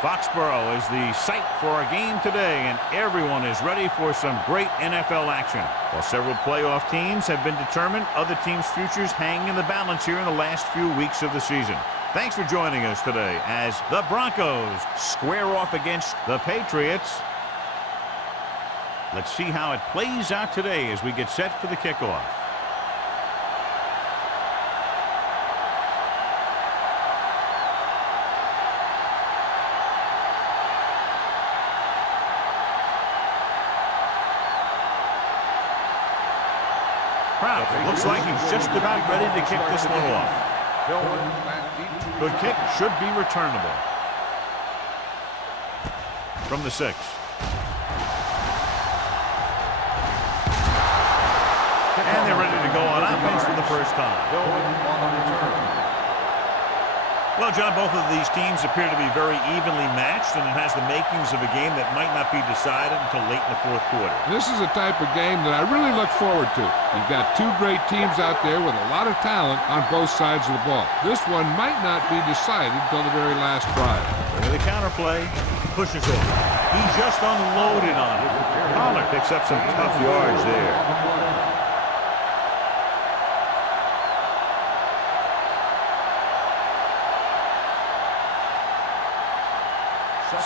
Foxborough is the site for our game today, and everyone is ready for some great NFL action. While several playoff teams have been determined, other teams' futures hang in the balance here in the last few weeks of the season. Thanks for joining us today as the Broncos square off against the Patriots. Let's see how it plays out today as we get set for the kickoff. Looks like he's just about ready to kick this one off. Good kick, should be returnable. From the 6. And they're ready to go on offense for the first time. Well, John, both of these teams appear to be very evenly matched, and it has the makings of a game that might not be decided until late in the fourth quarter. This is a type of game that I really look forward to. You've got two great teams out there with a lot of talent on both sides of the ball. This one might not be decided until the very last drive. Look at the counterplay. Pushes off. He just unloaded on it. Pollard picks up some tough yards there.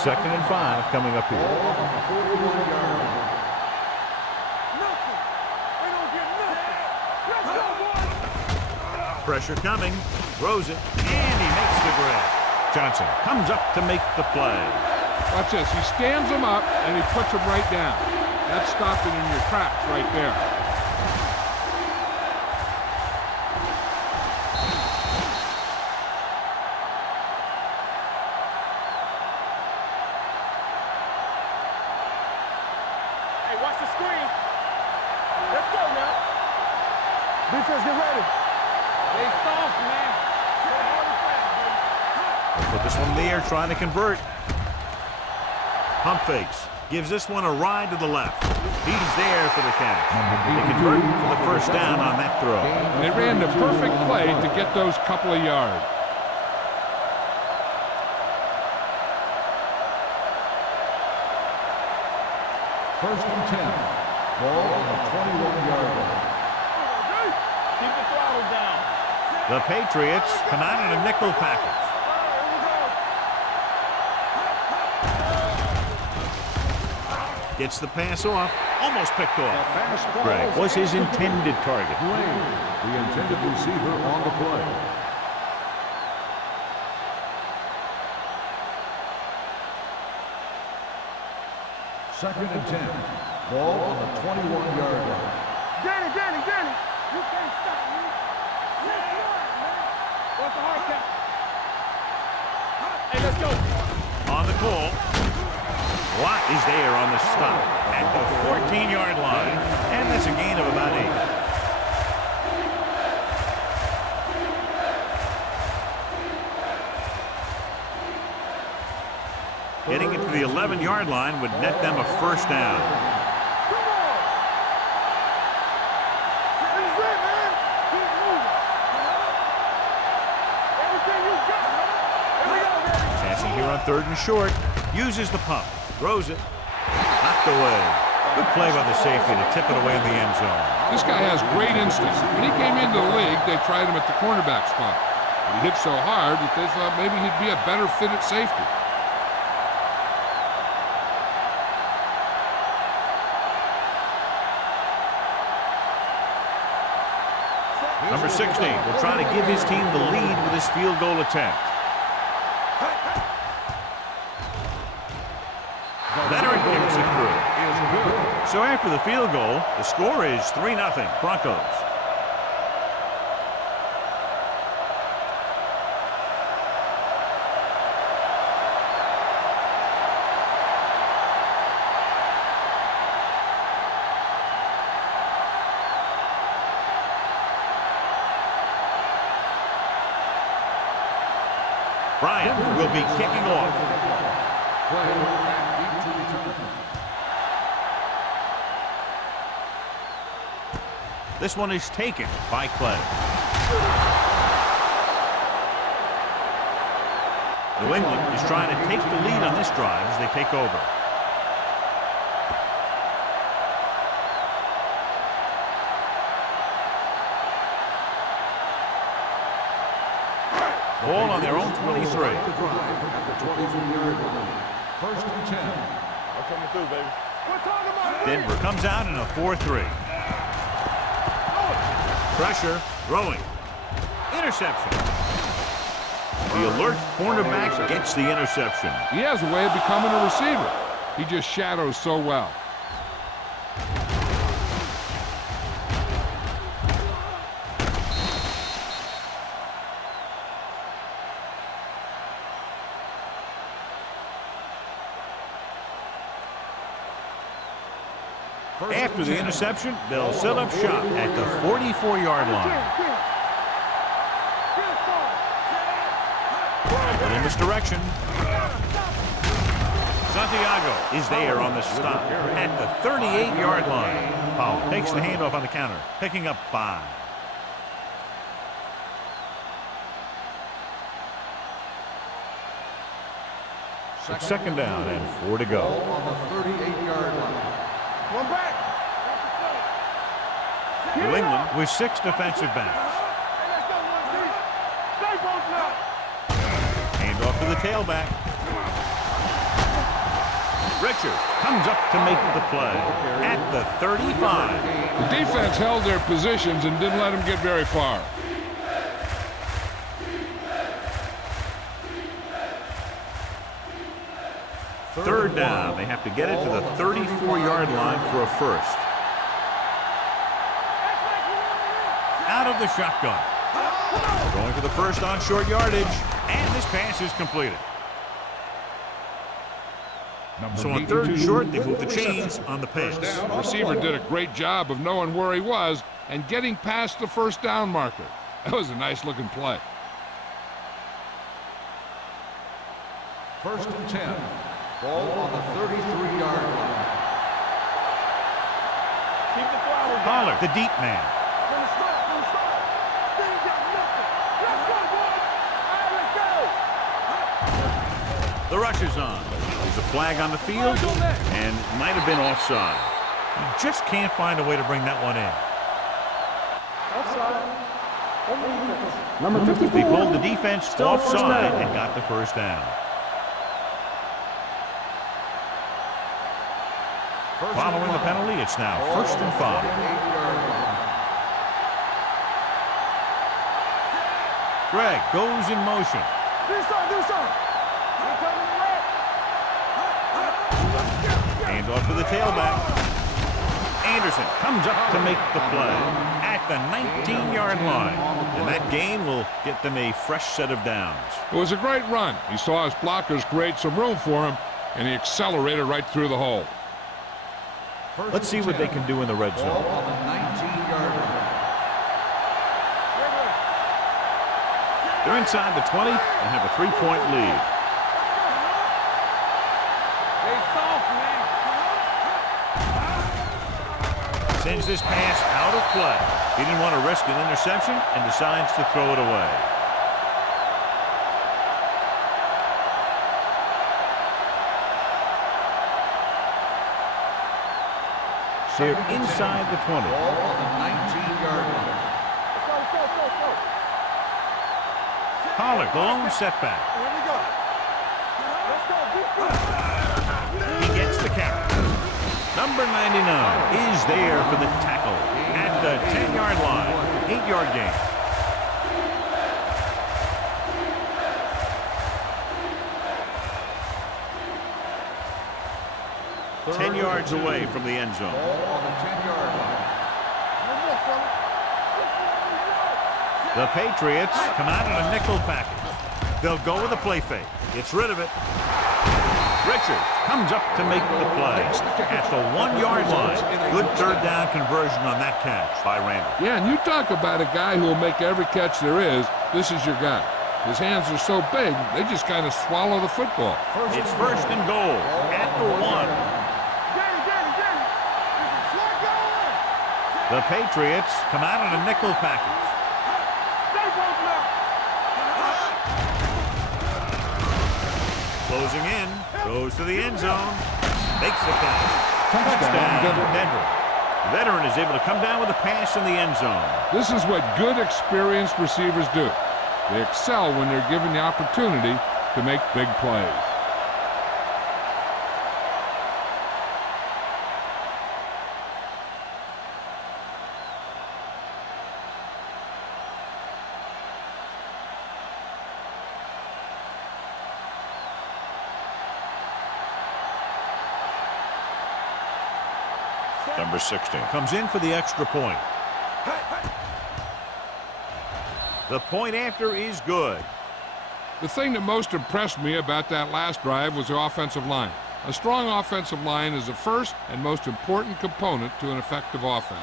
Second and 5 coming up here. Pressure coming. Throws it. And he makes the grab. Johnson comes up to make the play. Watch this. He stands him up and he puts him right down. That's stopping in your tracks right there. Defense, get ready. They soft, man. Put this one in the air, trying to convert. Pump fakes. Gives this one a ride to the left. He's there for the catch. They convert for the first down on that throw. They ran the perfect play to get those couple of yards. First and 10. Ball on the 21-yard line. Keep the throttle down. The Patriots come out in a nickel package. Gets the pass off. Almost picked off. Greg was his intended target. The intended receiver on the play. Second and 10. Ball on the 21-yard line. Danny. You can't stop me. What's the hard count? Hey, let's go. On the call. Watt is there on the stop at the 14-yard line. And that's a gain of about 8. Getting it to the 11-yard line would net them a first down. Passing here on 3rd and short. Uses the pump. Throws it. Knocked away. Good play by the safety to tip it away in the end zone. This guy has great instincts. When he came into the league, they tried him at the cornerback spot. But he hit so hard that they thought maybe he'd be a better fit at safety. Number 16 will try to give his team the lead with his field goal attempt. Leonard kicks it through. So after the field goal, the score is 3-0 Broncos. Bryant will be kicking off. Play back deep to return. This one is taken by Clay. New England is trying to take the lead on this drive as they take over. Ball on their own 23. At the 23-yard line. First and 10. I'm coming through, baby. We're talking about Denver comes out in a 4-3. Pressure, throwing. Interception. The alert cornerback gets the interception. He has a way of becoming a receiver. He just shadows so well. After the interception, they'll set up shop at the 44-yard line. A little misdirection. Santiago is there on the stop at the 38-yard line. Powell takes the handoff on the counter, picking up 5. It's second down and 4 to go. On the 38-yard line. one back. New England with 6 defensive backs. Hand off to the tailback. Richard comes up to make the play at the 35. The defense held their positions and didn't let them get very far. Third down. They have to get it to the 34-yard line for a first. Out of the shotgun. Going for the first on short yardage. And this pass is completed. So on third and short, they move the chains on the pass. The receiver did a great job of knowing where he was and getting past the first down marker. That was a nice-looking play. First and 10. Ball on the 33-yard line. Keep the throttle down. Pollard, the deep man. From the start, from the start. Stand up, nothing. Let's go, boys. All right, let's go. The rush is on. There's a flag on the field and might have been offside. You just can't find a way to bring that one in. Offside. Number 54. They pulled the defense offside and got the first down. Following the penalty, it's now first and 5. Greg goes in motion. Do something. Hands off to the tailback. Anderson comes up to make the play at the 19-yard line. And that gain will get them a fresh set of downs. It was a great run. He saw his blockers create some room for him, and he accelerated right through the hole. Let's see what they can do in the red zone. On the 19-yard line. They're inside the 20 and have a 3-point lead. They soft, man. Sends this pass out of play. He didn't want to risk an interception and decides to throw it away. They're inside the 20. Ball on the 19-yard line. Let's go. Pollard, the lone setback. Here we go. Let's go. He gets the carry. Number 99 is there for the tackle at the 10-yard line. 8-yard gain. Third 10 yards and 2. away from the end zone. Ball on the 10-yard line. The Patriots come out in a nickel package. They'll go with a play fake. Gets rid of it. Richard comes up to make the play at the 1-yard line. Good third down conversion on that catch by Randall. Yeah, and you talk about a guy who will make every catch there is. This is your guy. His hands are so big, they just kind of swallow the football. It's first and goal at the 1. The Patriots come out in a nickel package. Closing in, goes to the end zone, makes the catch. Touchdown, Denver. The veteran is able to come down with a pass in the end zone. This is what good, experienced receivers do. They excel when they're given the opportunity to make big plays. Number 16 comes in for the extra point. The point after is good. The thing that most impressed me about that last drive was the offensive line. A strong offensive line is the first and most important component to an effective offense.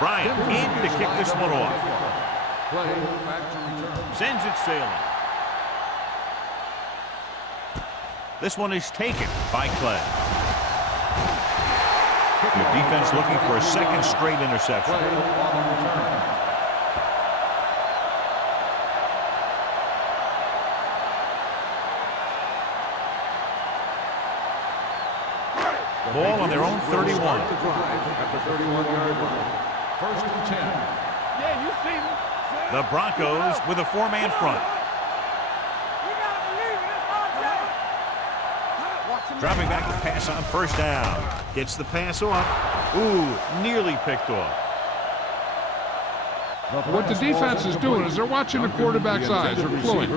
Bryant in to kick this one off. Sends it sailing. This one is taken by Clay. The defense looking for a second straight interception. Ball on their own 31. At the 31-yard line. First and 10. Yeah, you see me. The Broncos with a four-man front. Dropping back to pass on first down. Gets the pass off. Ooh, nearly picked off. What the defense is doing is they're watching the quarterback's eyes. They're fluent.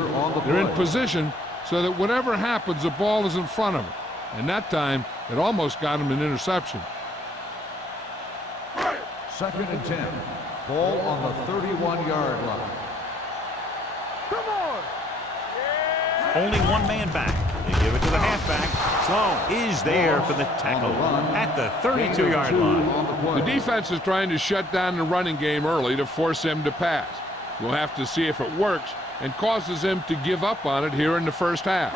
They're in position so that whatever happens, the ball is in front of them. And that time, it almost got him an interception. Second and 10. Ball on the 31-yard line. Come on. Only one man back. They give it to the halfback. Sloan is there for the tackle at the 32-yard line. The defense is trying to shut down the running game early to force him to pass. We'll have to see if it works and causes him to give up on it here in the first half.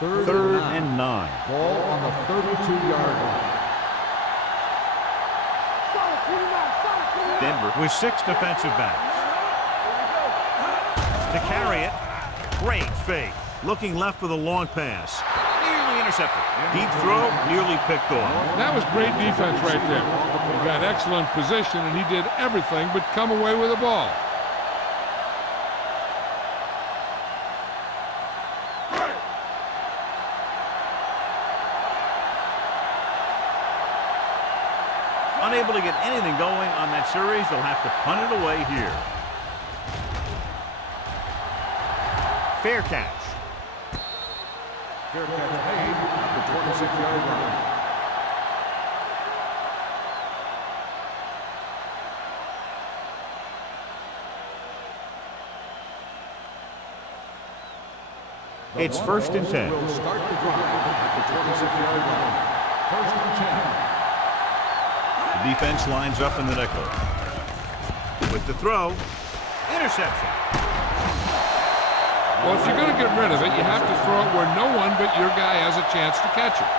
Third and 9. Ball on the 32-yard line. Denver with 6 defensive backs. To carry it. Great fake. Looking left for the long pass. Nearly intercepted. Deep throw, nearly picked off. That was great defense right there. He got excellent position, and he did everything but come away with the ball. Unable to get anything going on that series, they'll have to punt it away here. Fair catch. Fair catch made at the 26-yard line. It's first and 10. Will start the drive at the 26-yard line. First and 10. The defense lines up in the nickel. With the throw, interception. Well, if you're going to get rid of it, you have to throw it where no one but your guy has a chance to catch it.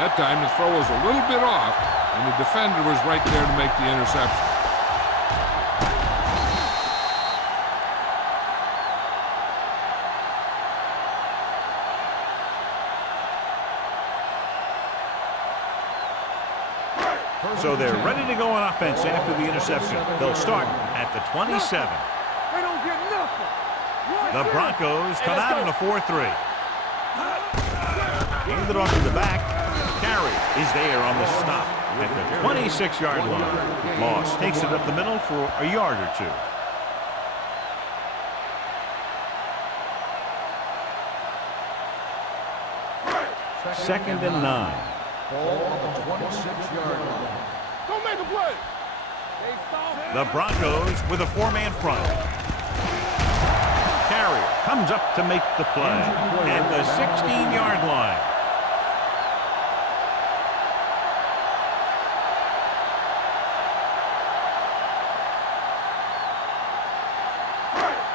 That time the throw was a little bit off, and the defender was right there to make the interception. So they're ready to go on offense after the interception. They'll start at the 27. They don't get nothing. The Broncos come out in a 4-3. Handed off to the back. Carey is there on the stop at the 26-yard line. Moss takes it up the middle for a yard or two. Second and 9. Ball on the 26-yard line. Don't make a play. The Broncos with a four-man front. comes up to make the play at the 16-yard line.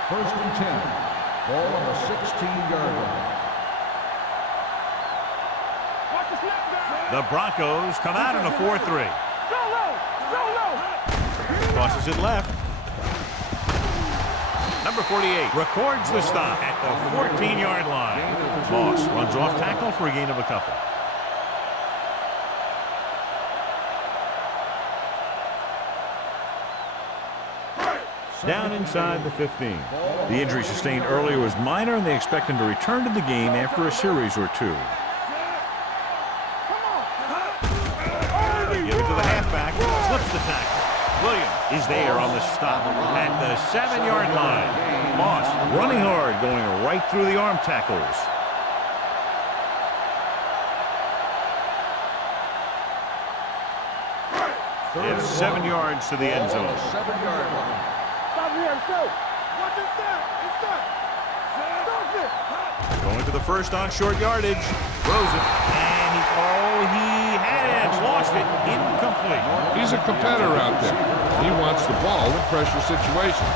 First and 10. Ball on the 16-yard line. The Broncos come out in a 4-3. Crosses it left. Number 48 records the stop at the 14-yard line. Moss runs off tackle for a gain of a couple. Down inside the 15. The injury sustained earlier was minor, and they expect him to return to the game after a series or two. Give it to the halfback. Slips the tackle. Williams is there on the stop at the 7-yard line. Moss running hard, going right through the arm tackles. It's 7 yards to the end zone. 7-yard line. Stop here, Watch inside. Stop it. Going to the first on short yardage. Throws it. And he had it. Lost it. Incomplete. He's a competitor out there. He wants the ball in pressure situations.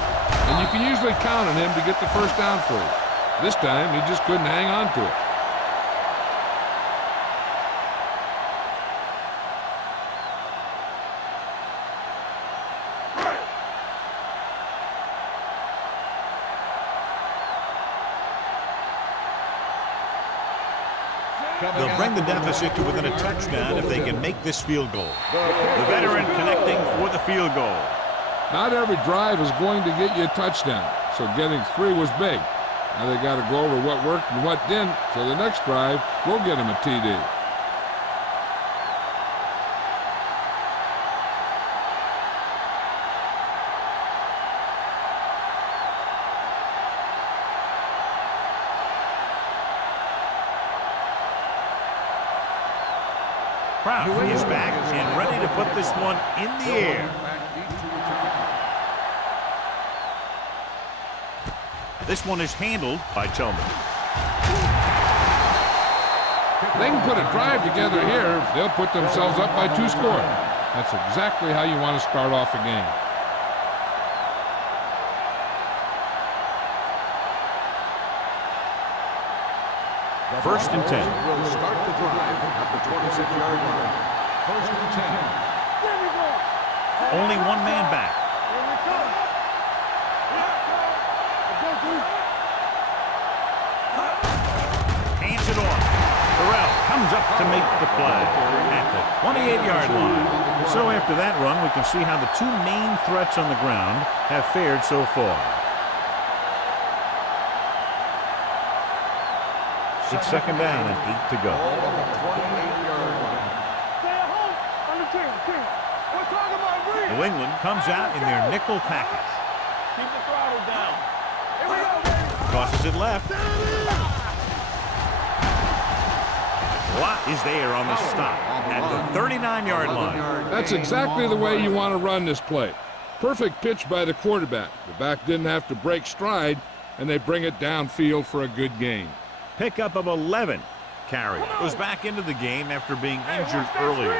And you can usually count on him to get the first down for you. This time, he just couldn't hang on to it. They'll bring the deficit to within a touchdown if they can make this field goal. The veteran connecting for the field goal. Not every drive is going to get you a touchdown, so getting 3 was big. Now they got to go over what worked and what didn't, so the next drive will get him a TD. Brown is back and ready to put this one in the air. This one is handled by Tillman. They can put a drive together here. They'll put themselves up by 2 scores. That's exactly how you want to start off a game. First and 10. Will start the drive at the 26-yard line. First and 10. Only one man back. Hands it off. Terrell comes up to make the play at the 28-yard line. So after that run, we can see how the 2 main threats on the ground have fared so far. It's second down and 8 to go. Ball on the 28-yard line. Stay at home on the team. We're talking about Reed. New England comes out in their nickel package. Keep the throttle down. Here we go, baby. Tosses it left. Watt is there on the stop at the 39-yard line. That's exactly the way you want to run this play. Perfect pitch by the quarterback. The back didn't have to break stride, and they bring it downfield for a good gain. Pickup of 11 carry. Goes back into the game after being injured earlier.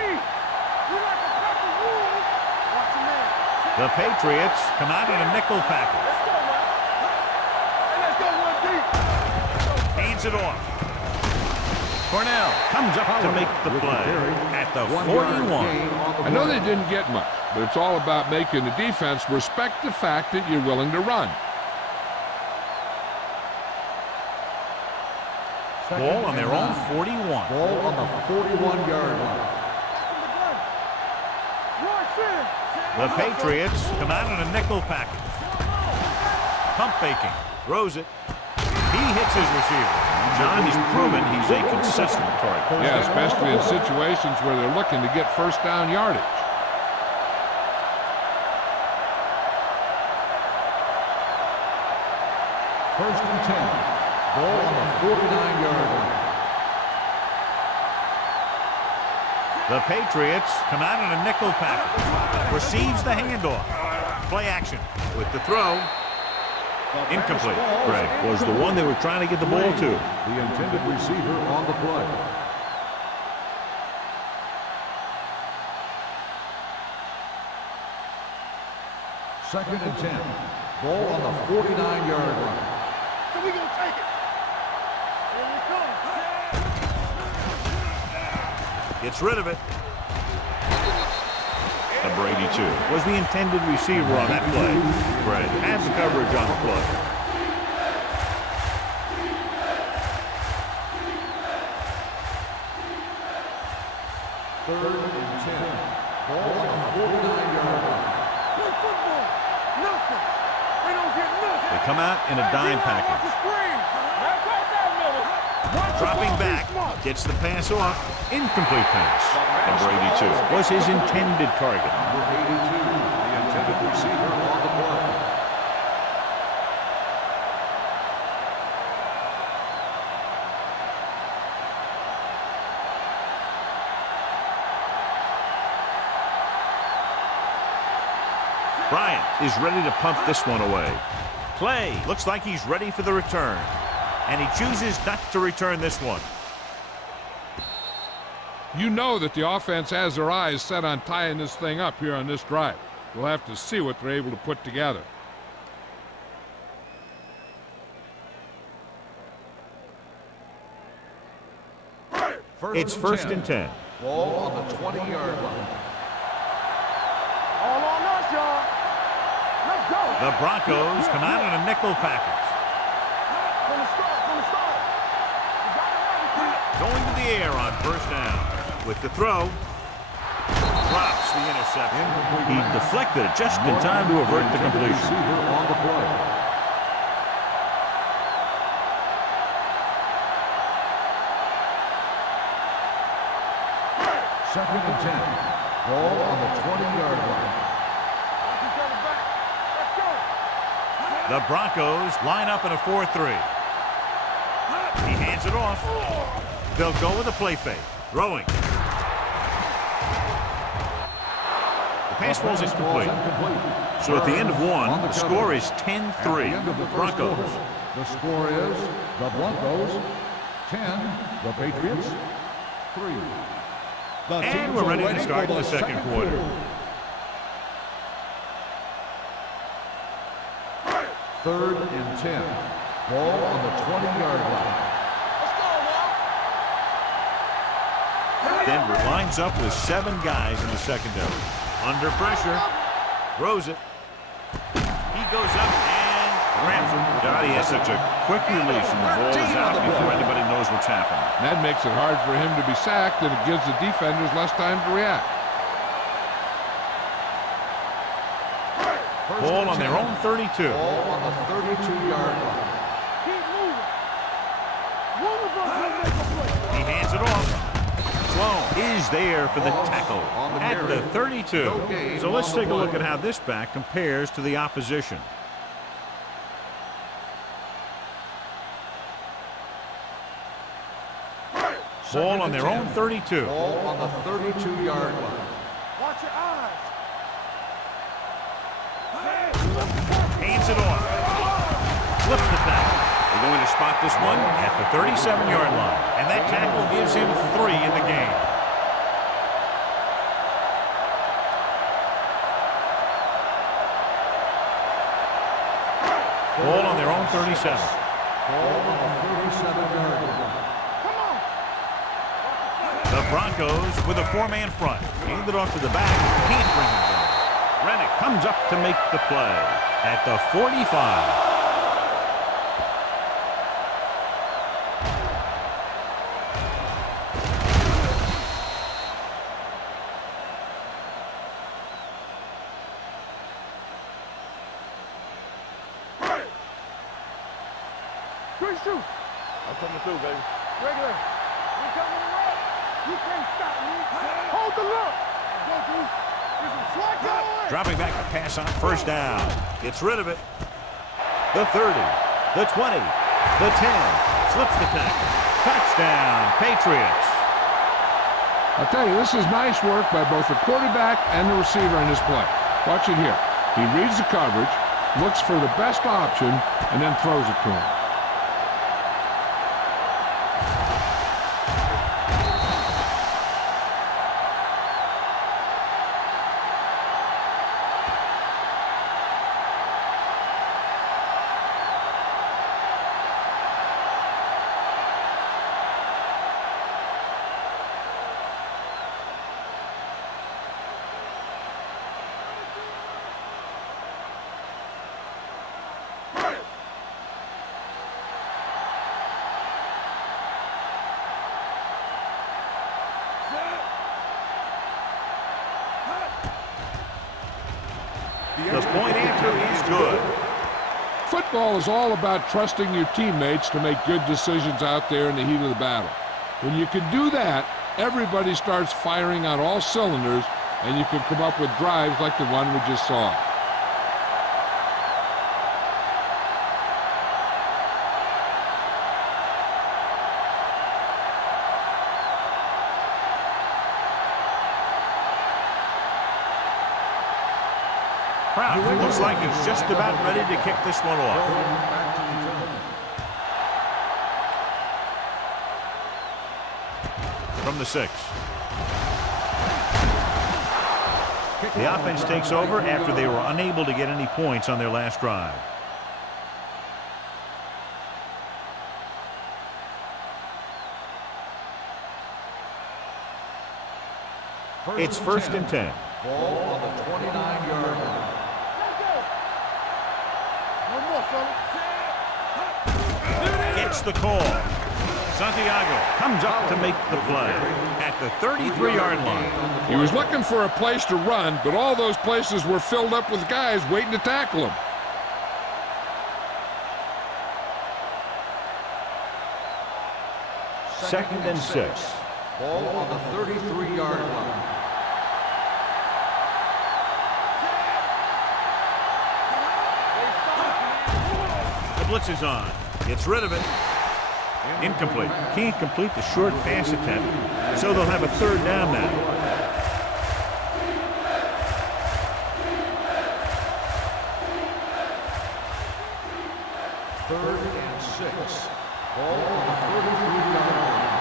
The Patriots come out in a nickel package. Hands it off. Cornell comes up to make the play at the 41. I know they didn't get much, but it's all about making the defense respect the fact that you're willing to run. Ball on their own 41. Ball on the 41-yard line. The Patriots come out in a nickel package. Pump faking. Throws it. He hits his receiver. John, he's proven he's a consistent target. Yeah, especially in situations where they're looking to get first down yardage. First and 10. Ball on the 49-yard line. The Patriots come out in a nickel package. Receives the handoff. Play action with the throw. Incomplete. Greg, was the one they were trying to get the ball to. The intended receiver on the play. Second and 10. Ball on the 49-yard line. So we gonna take it. Here we come. Gets rid of it. The Brady 2 was the intended receiver on that play. Greg has the coverage on the play. Third and 10. Ball on the 49-yard line. Play football. Nothing. We don't get nothing. They come out in a dime package. Dropping back, gets the pass off. Incomplete pass. The Brady 2 was his intended target. Number 82, the intended receiver on the play. Bryant is ready to pump this one away. Clay looks like he's ready for the return. And he chooses not to return this one. You know that the offense has their eyes set on tying this thing up here on this drive. We'll have to see what they're able to put together. It's first and 10. Ball on the 20-yard line. All on us, y'all. Let's go. The Broncos come out in a nickel package. From the start. We got it right. Going to the air on first down. With the throw. Drops the interception. He deflected it just in time to avert the completion. Receiver on the play. Second and 10. Ball on the 20-yard line. Watch each other back. Let's go. The Broncos line up in a 4-3. He hands it off. They'll go with a play fake. Throwing. The pass ball's incomplete. So at the end of one, the score is 10-3. Broncos. The score is the Broncos 10, the Patriots 3. And we're ready to start the second quarter. Third and 10. Ball on the 20-yard line. Denver lines up with 7 guys in the secondary. Under pressure. Throws it. He goes up and grabs him. God, he has such a quick release and the ball is out before anybody knows what's happening. That makes it hard for him to be sacked, and it gives the defenders less time to react. Ball on their own 32. Ball on the 32-yard line. Keep moving. One of us will make a play. He hands it off. Sloan is there for the tackle at the 32. So let's take a look at how this back compares to the opposition. Ball on their own 32. Ball on the 32-yard line. Watch your eyes. Hands it off. Flips the tackle. They're going to spot this one at the 37-yard line. And that tackle gives him 3 in the game. Ball on their own 37. Ball on the 37-yard line. Come on. The Broncos with a 4-man front. Hand it off to the back. Can't bring it down. Rennick comes up to make the play at the 45. Quick shoot. I'm coming through, baby. Regular. We coming to rock. You can't stop me. Hold the look. Go, dude. There's a slack away. Dropping back to pass on first down. Gets rid of it. The 30. The 20. The 10. Slips the tackle. Touchdown, Patriots. I'll tell you, this is nice work by both the quarterback and the receiver in this play. Watch it here. He reads the coverage, looks for the best option, and then throws it to him. The point after is good. Football is all about trusting your teammates to make good decisions out there in the heat of the battle. When you can do that, everybody starts firing on all cylinders, and you can come up with drives like the one we just saw. Kraft looks like he's just about ready to kick this one off. From the 6. The offense takes over after they were unable to get any points on their last drive. It's 1st and 10. Ball on the 29-yard line. Gets the call. Santiago comes up to make the play at the 33-yard line. He was looking for a place to run, but all those places were filled up with guys waiting to tackle him. Second and 6. Ball on the 33-yard line. The blitz is on. Gets rid of it. Incomplete. Can't complete the short pass attempt, so they'll have a 3rd down now. Third and 6. Ball on the 33-yard line.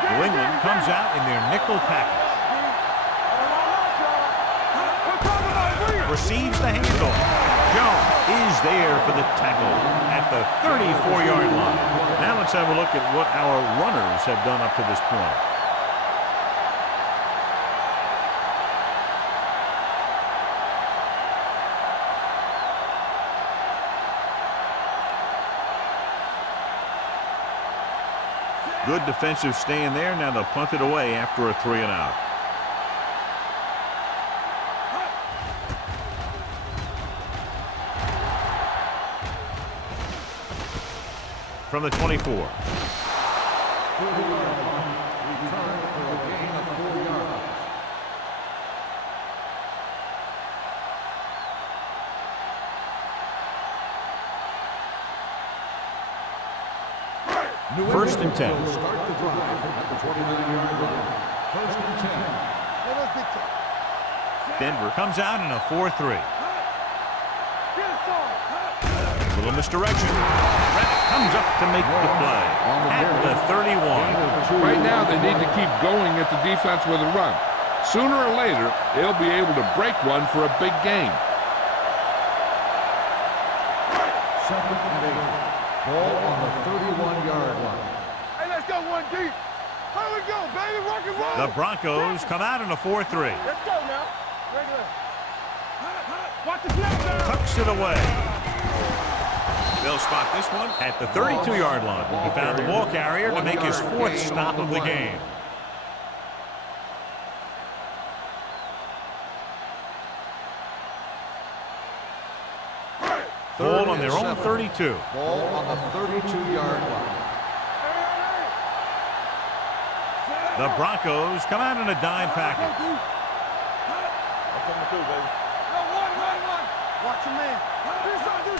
New England comes out in their nickel package. Receives the handoff. Jones is there for the tackle at the 34-yard line. Now let's have a look at what our runners have done up to this point. Good defensive stand there. Now they'll punt it away after a 3 and out. From the 24. Return for a gain of 4 yards. First and 10. Will start the drive at the 29-yard line. 1st and 10. Denver comes out in a 4-3. Little misdirection. Reddick comes up to make the play at the 31. Right now, they need to keep going at the defense with a run. Sooner or later, they'll be able to break one for a big gain. 2nd and 8. Ball on the 31-yard line. Hey, let's go one deep. Here we go, baby. Rock and roll. The Broncos come out in a 4-3. Let's go now. Regular. Watch the snap down. Tucks it away. They'll spot this one at the 32-yard line. He found the ball carrier to make his 4th stop of the game. Ball on their own 32. Ball on the 32-yard line. The Broncos come out in a dime package. Watch your man. Do something.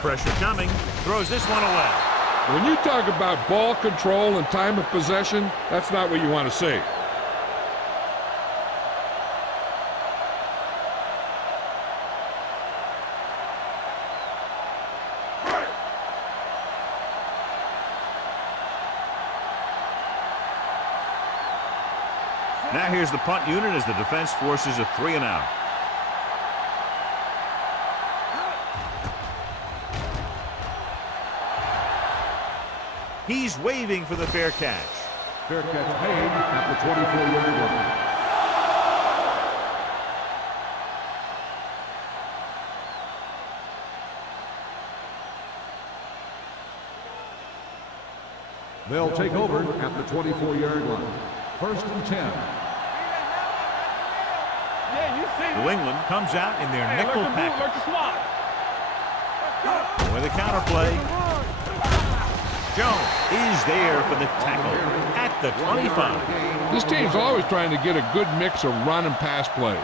Pressure coming. Throws this one away. When you talk about ball control and time of possession, that's not what you want to see. Now here's the punt unit as the defense forces a 3-and-out. He's waving for the fair catch. Fair catch made at the 24-yard line. They'll take over at the 24-yard line. 1st and 10. New England comes out in their nickel package. With a counter play. Jones is there for the tackle at the 25. This team's always trying to get a good mix of run and pass plays.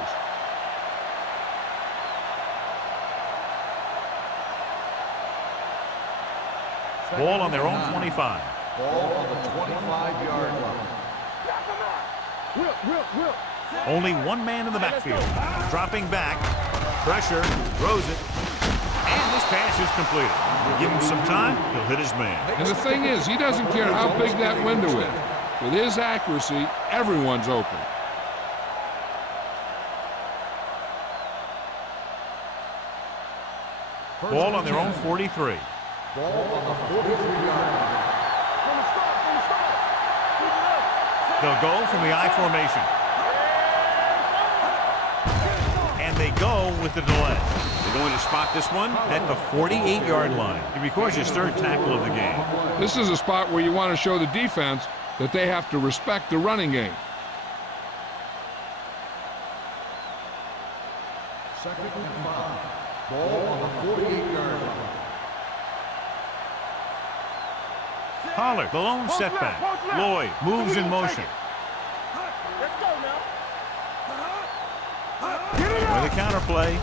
Ball on their own 25. Ball on the 25-yard line. Only one man in the backfield. Dropping back. Pressure. Throws it. And this pass is completed. Give him some time, he'll hit his man. And the thing is, he doesn't care how big that window is. With his accuracy, everyone's open. Ball on their own 43. Ball on the 43-yard line. They'll go from the I formation. And they go with the delay. They're going to spot this one at the 48-yard line. He records his 3rd tackle of the game. This is a spot where you want to show the defense that they have to respect the running game. 2nd and 5. Ball on the 48-yard line. Pollard, the lone setback. Lloyd moves in motion. Let's go now. With a counter play.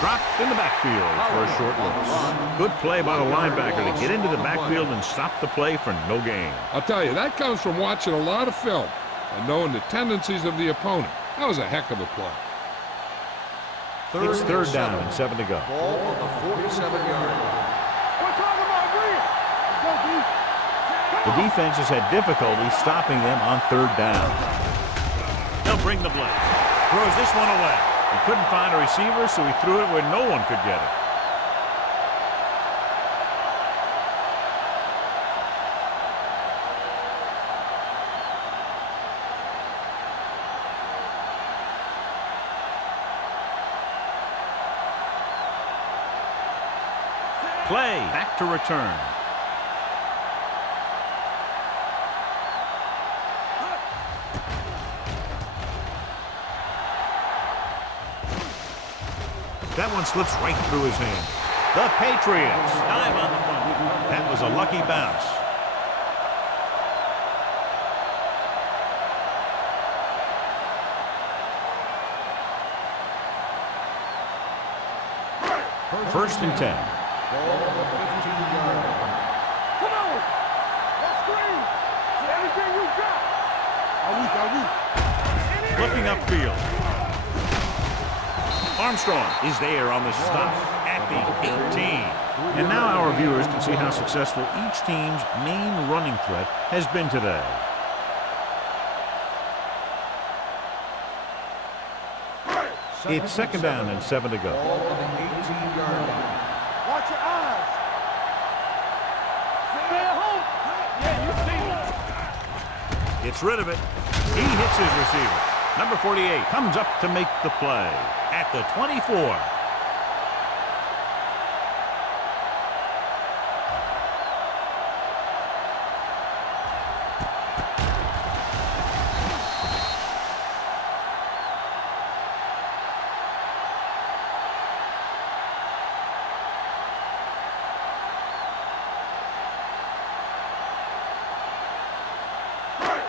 Dropped in the backfield for a short loss. Good play by the linebacker to get into the backfield and stop the play for no gain. I'll tell you, that comes from watching a lot of film and knowing the tendencies of the opponent. That was a heck of a play. It's 3rd down and 7 to go. Ball on the 47-yard line. The defense has had difficulty stopping them on 3rd down. They'll bring the blitz. Throws this one away. He couldn't find a receiver, so he threw it where no one could get it. Play back to return. That one slips right through his hands. The Patriots dive on the fumble. That was a lucky bounce. First and 10. Ball on the 15-yard line. Come on. Let's screen. Everything you got. Looking upfield. Armstrong is there on the stop at the 18. And now our viewers can see how successful each team's main running threat has been today. It's 2nd down and 7 to go. Ball on the 18-yard line. Watch your eyes. Stay at home. Yeah, you see. Gets rid of it. He hits his receiver. Number 48 comes up to make the play at the 24.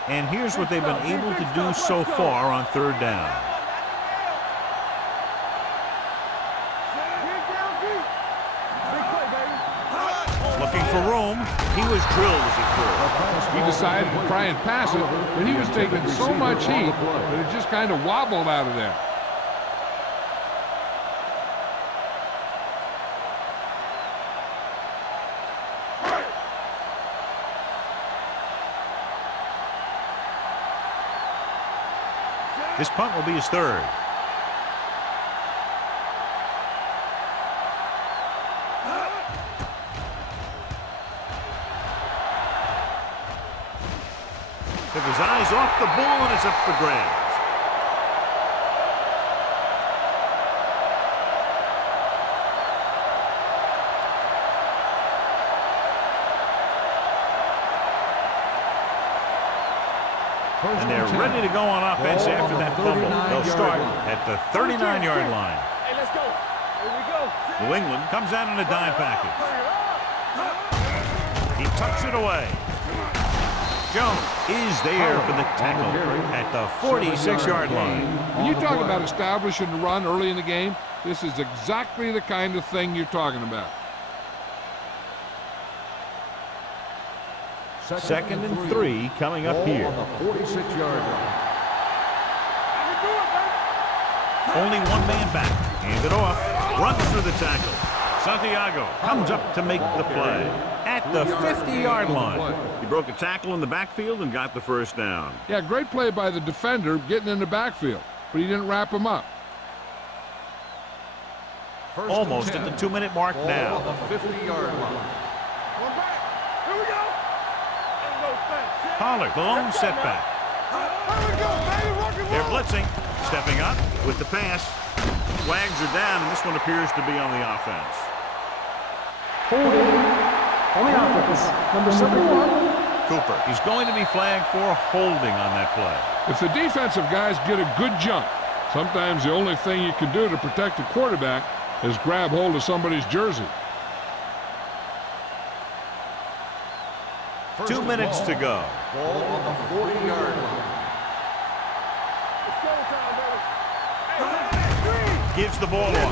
And here's what they've been able to do so far on 3rd down. Looking for room. He was drilled as he threw. He decided to try and pass it, but he was taking so much heat that it just kind of wobbled out of there. This punt will be his third. Took his eyes off the ball, and it's up for grabs. And they're ready to go on offense after that fumble. They'll start at the 39-yard line. Hey, let's go. Here we go. New England comes out in a dime package. He tucks it away. Jones is there for the tackle at the 46-yard line. When you talk about establishing the run early in the game, this is exactly the kind of thing you're talking about. Second and 3 coming up here. On the 46-yard line. Only one man back. Hand it off. Runs through the tackle. Santiago comes up to make the play at the 50-yard line. He broke a tackle in the backfield and got the first down. Yeah, great play by the defender getting in the backfield, but he didn't wrap him up. Almost at the 2-minute mark now. On the 50-yard line. One back. Here we go. Pollard, the lone setback. Here we go, baby. Rock and They're roll. blitzing. Stepping up with the pass. Flags are down, and this one appears to be on the offense. Holding on the offense, number 71. Cooper. He's going to be flagged for holding on that play. If the defensive guys get a good jump, sometimes the only thing you can do to protect the quarterback is grab hold of somebody's jersey. 2 minutes to go. Ball on the 40-yard line. It's showtime, baby. Gives the ball off.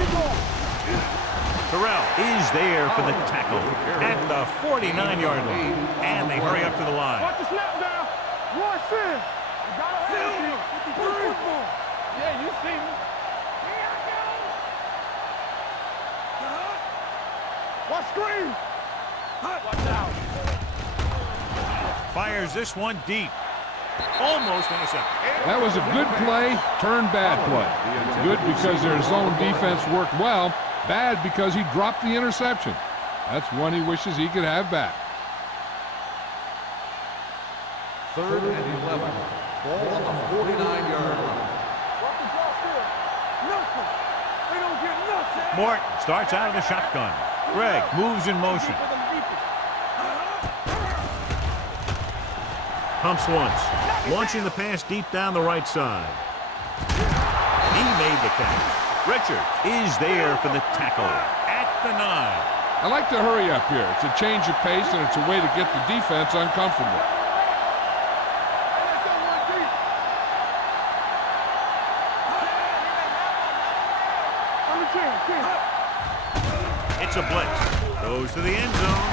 Terrell is there for the tackle at the 49-yard line. And they hurry up to the line. Watch the snap down. Watch in. You got to have it. Football. Yeah, you see me. Watch screen. Watch out. Fires this one deep. Almost intercepted. That was a good play, turned bad play. Good because their zone defense worked well, bad because he dropped the interception. That's one he wishes he could have back. 3rd and 11. Ball on the 49-yard line. Watch the draw still. Nothing. They don't get nothing. Morton starts out of the shotgun. Greg moves in motion. Pumps once. Launching the pass deep down the right side. He made the catch. Richard is there for the tackle at the 9. I like to hurry up here. It's a change of pace, and it's a way to get the defense uncomfortable. It's a blitz. Goes to the end zone.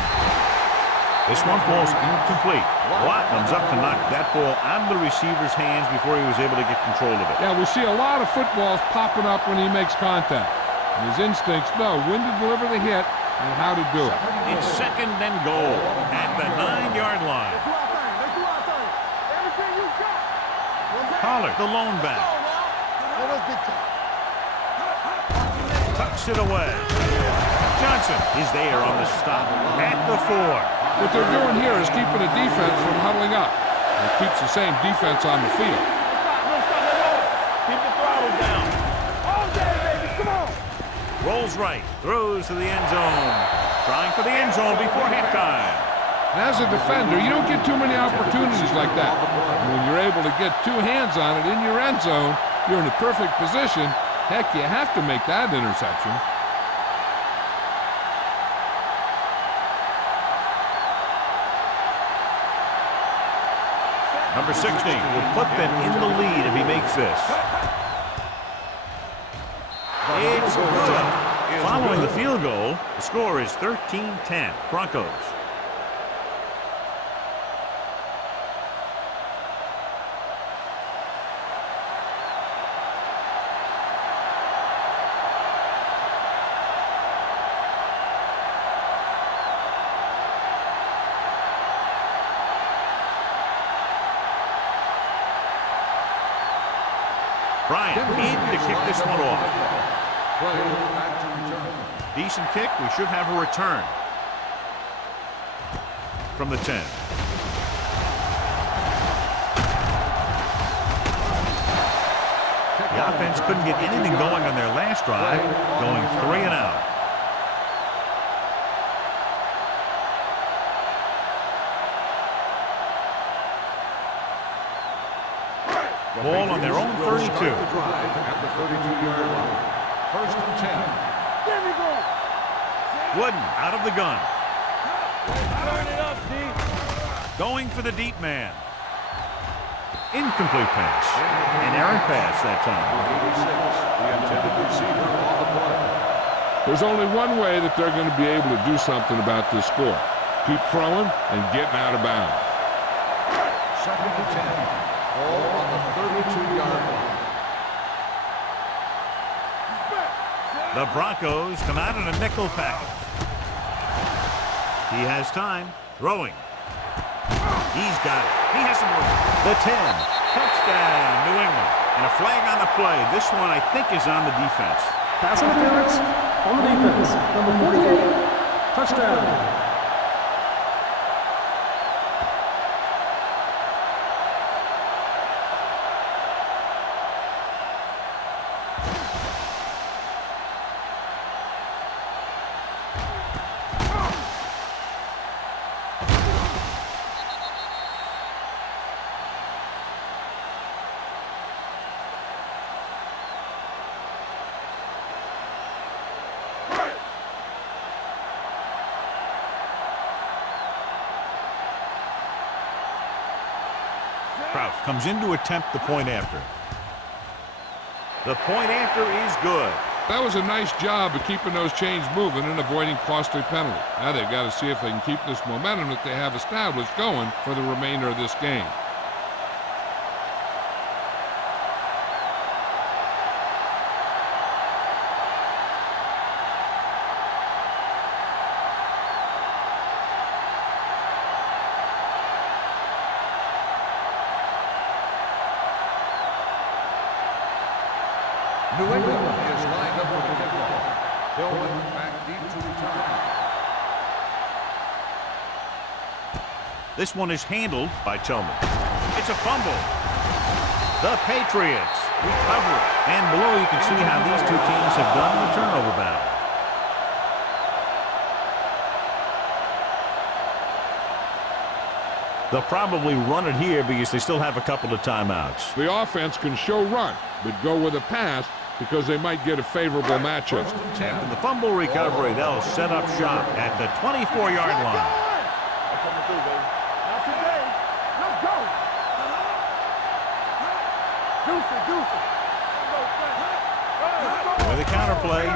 This one falls incomplete. Watt comes up to knock that ball out of the receiver's hands before he was able to get control of it. Yeah, we see a lot of footballs popping up when he makes contact. And his instincts know when to deliver the hit and how to do it. It's 2nd and goal at the 9-yard line. Pollard, the lone back. Tucks it away. Johnson is there on the stop at the 4. What they're doing here is keeping the defense from huddling up. And it keeps the same defense on the field. Keep the throttle down. All day, baby. Come on. Rolls right. Throws to the end zone. Trying for the end zone before halftime. And as a defender, you don't get too many opportunities like that. And when you're able to get 2 hands on it in your end zone, you're in a perfect position. Heck, you have to make that interception. Number 16 will put them in the lead if he makes this. It's good. Following the field goal, the score is 13-10. Broncos. Bryant in to kick this one off. Play back to return. Decent kick. We should have a return from the 10. The offense couldn't get anything going on their last drive, going 3 and out. Ball on their own 32. At the 32-yard line. First and 10. There we go. Wooden out of the gun. Turn it up, D. Going for the deep man. Incomplete pass. An errant pass that time. 86, the intended receiver on the play. There's only one way that they're going to be able to do something about this score. Keep throwing and getting out of bounds. Second and 10. Ball on the 32-yard line. The Broncos come out in a nickel package. He has time. Throwing. He's got it. He has some room. The 10. Touchdown, New England. And a flag on the play. This one, I think, is on the defense. Pass interference on the defense. Number 48, touchdown. Kraus comes in to attempt the point after. The point after is good. That was a nice job of keeping those chains moving and avoiding costly penalty. Now they've got to see if they can keep this momentum that they have established going for the remainder of this game. New England is lined up for the kickoff. Hillman back deep to return. This one is handled by Tillman. It's a fumble. The Patriots recover it. And below you can see how these two teams have done in the turnover battle. They'll probably run it here because they still have a couple of timeouts. The offense can show run, but go with a pass because they might get a favorable matchup. After the fumble recovery, they'll set up shop at the 24-yard line. Not today. Let's go. Deuce it. With a counterplay,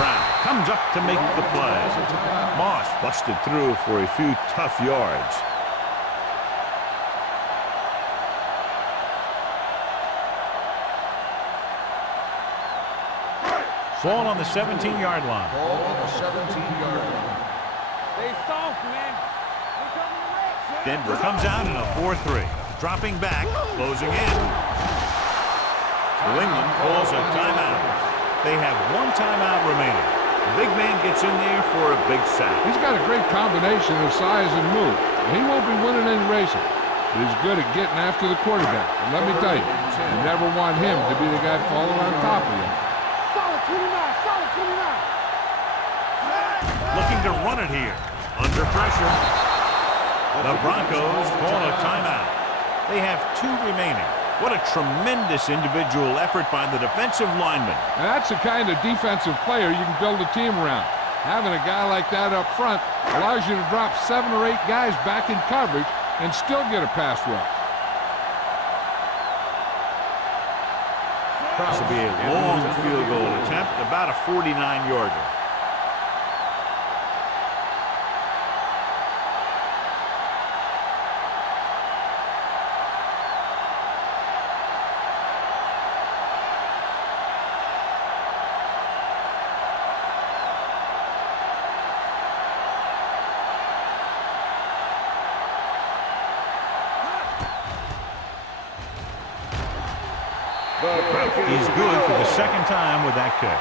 Brown comes up to make the play. Moss busted through for a few tough yards. Ball on the 17-yard line. Ball on the 17-yard line. Stay soft, man. Denver comes out in a 4-3. Dropping back, closing in. New England calls a timeout. They have one timeout remaining. The big man gets in there for a big sack. He's got a great combination of size and move. And he won't be winning any races, but he's good at getting after the quarterback. And let me tell you, you never want him to be the guy falling on top of you. Solid 29. Looking to run it here. Under pressure. The Broncos call a timeout. They have 2 remaining. What a tremendous individual effort by the defensive lineman. And that's the kind of defensive player you can build a team around. Having a guy like that up front allows you to drop 7 or 8 guys back in coverage and still get a pass rush. This will be a long field goal attempt, about a 49-yarder. He's good for the second time with that kick.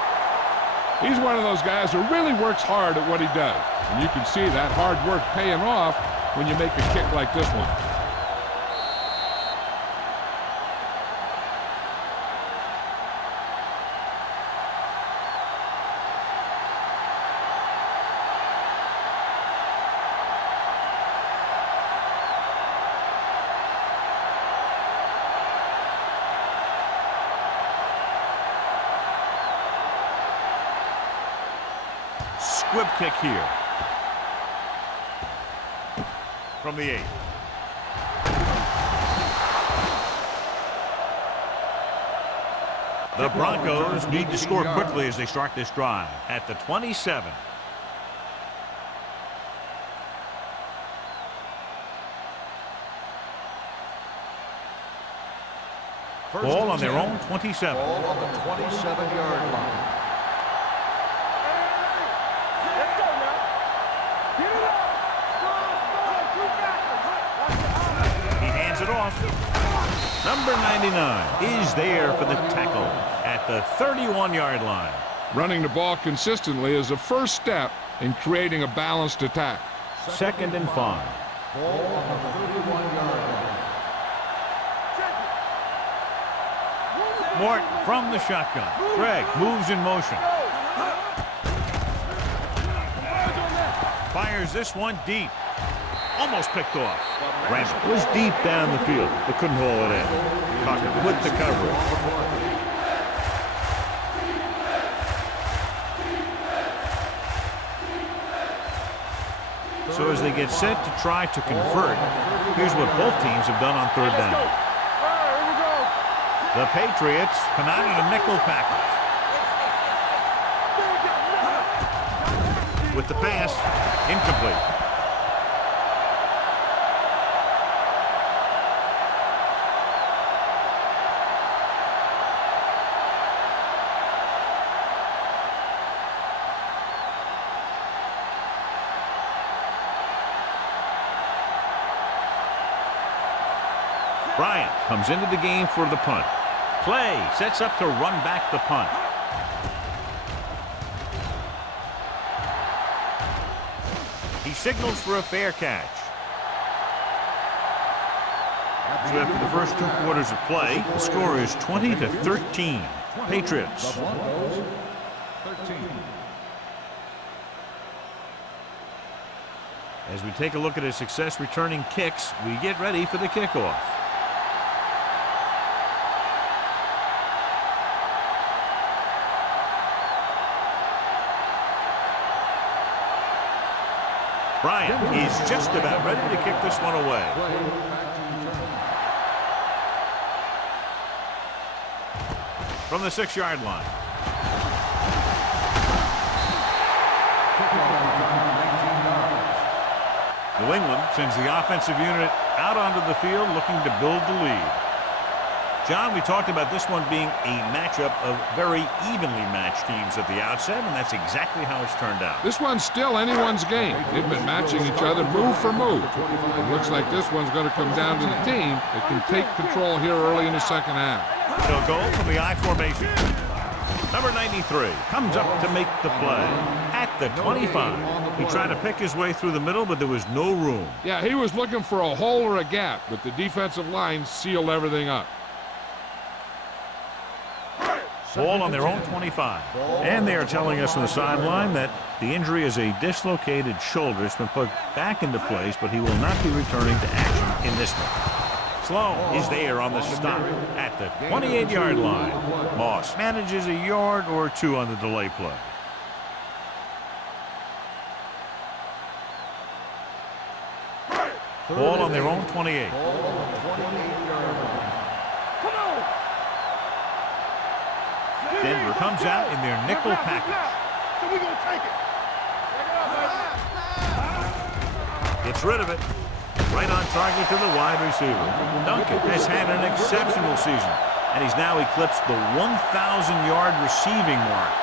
He's one of those guys who really works hard at what he does. And you can see that hard work paying off when you make a kick like this one. Squib kick here. From the 8. The Broncos need to score quickly as they start this drive at the 27. Ball on their own 27. Ball on the 27-yard line. It off. Number 99 is there for the tackle at the 31-yard line. Running the ball consistently is the first step in creating a balanced attack. 2nd and 5. Ball on the 31-yard line. Morton from the shotgun. Greg moves in motion. Fires this one deep. Almost picked off. Randall was deep down the field, but couldn't haul it in. Tucker with the coverage. So as they get set to try to convert, here's what both teams have done on 3rd down. The Patriots come out in a nickel package. With the pass, incomplete. Bryant comes into the game for the punt. Clay sets up to run back the punt. He signals for a fair catch. So after the first 2 quarters of play, the score is 20-13. Patriots. The Broncos, 13. As we take a look at his success returning kicks, we get ready for the kickoff. Bryant is just about ready to kick this one away. From the 6-yard line. New England sends the offensive unit out onto the field looking to build the lead. John, we talked about this one being a matchup of very evenly matched teams at the outset, and that's exactly how it's turned out. This one's still anyone's game. They've been matching each other move for move. It looks like this one's going to come down to the team that can take control here early in the second half. They'll go from the I formation. Number 93 comes up to make the play at the 25. He tried to pick his way through the middle, but there was no room. Yeah, he was looking for a hole or a gap, but the defensive line sealed everything up. Ball on their own 25. And they are telling us on the sideline that the injury is a dislocated shoulder. It's been put back into place, but he will not be returning to action in this one. Sloan is there on the stop at the 28-yard line. Moss manages a yard or 2 on the delay play. Ball on their own 28. Denver comes out in their nickel package. So we're going to take it. Gets rid of it. Right on target to the wide receiver. Duncan has had an exceptional season, and he's now eclipsed the 1,000-yard receiving mark.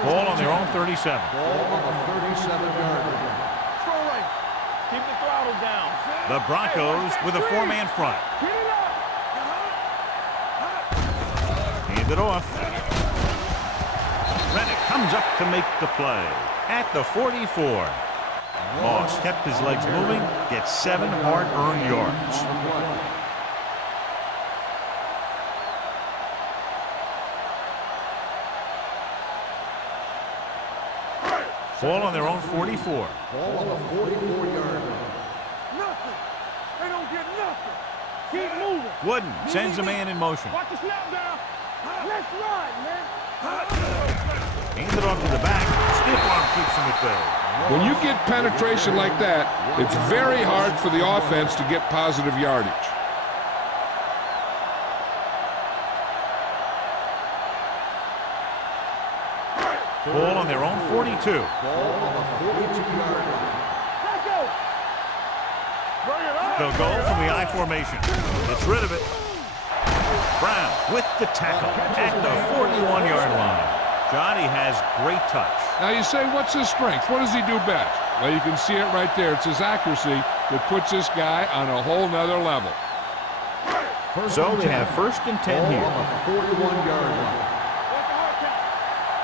Ball on their own 37. Ball on the 37-yard line. Keep the throttle down. The Broncos with a 4-man front. Get it up. Hand it off. Reddick comes up to make the play at the 44. Moss kept his legs moving, gets 7 hard-earned yards. Ball on their own 44. Ball on the 44-yard line. Nothing. They don't get nothing. Keep moving. Wooden sends a man in motion. Watch the snap down. Let's run, man. Hands it off to the back. Stiff arm keeps him at bay. When you get penetration like that, it's very hard for the offense to get positive yardage. Ball on their own 42. Ball on the 42-yard line. Let's go. Bring it up. They'll go from the I formation. Gets rid of it. Brown with the tackle at the 41-yard line. Johnny has great touch. Now you say, what's his strength? What does he do best? Well, you can see it right there. It's his accuracy that puts this guy on a whole nother level. So they have 1st and 10 Ball here. on the 41-yard line.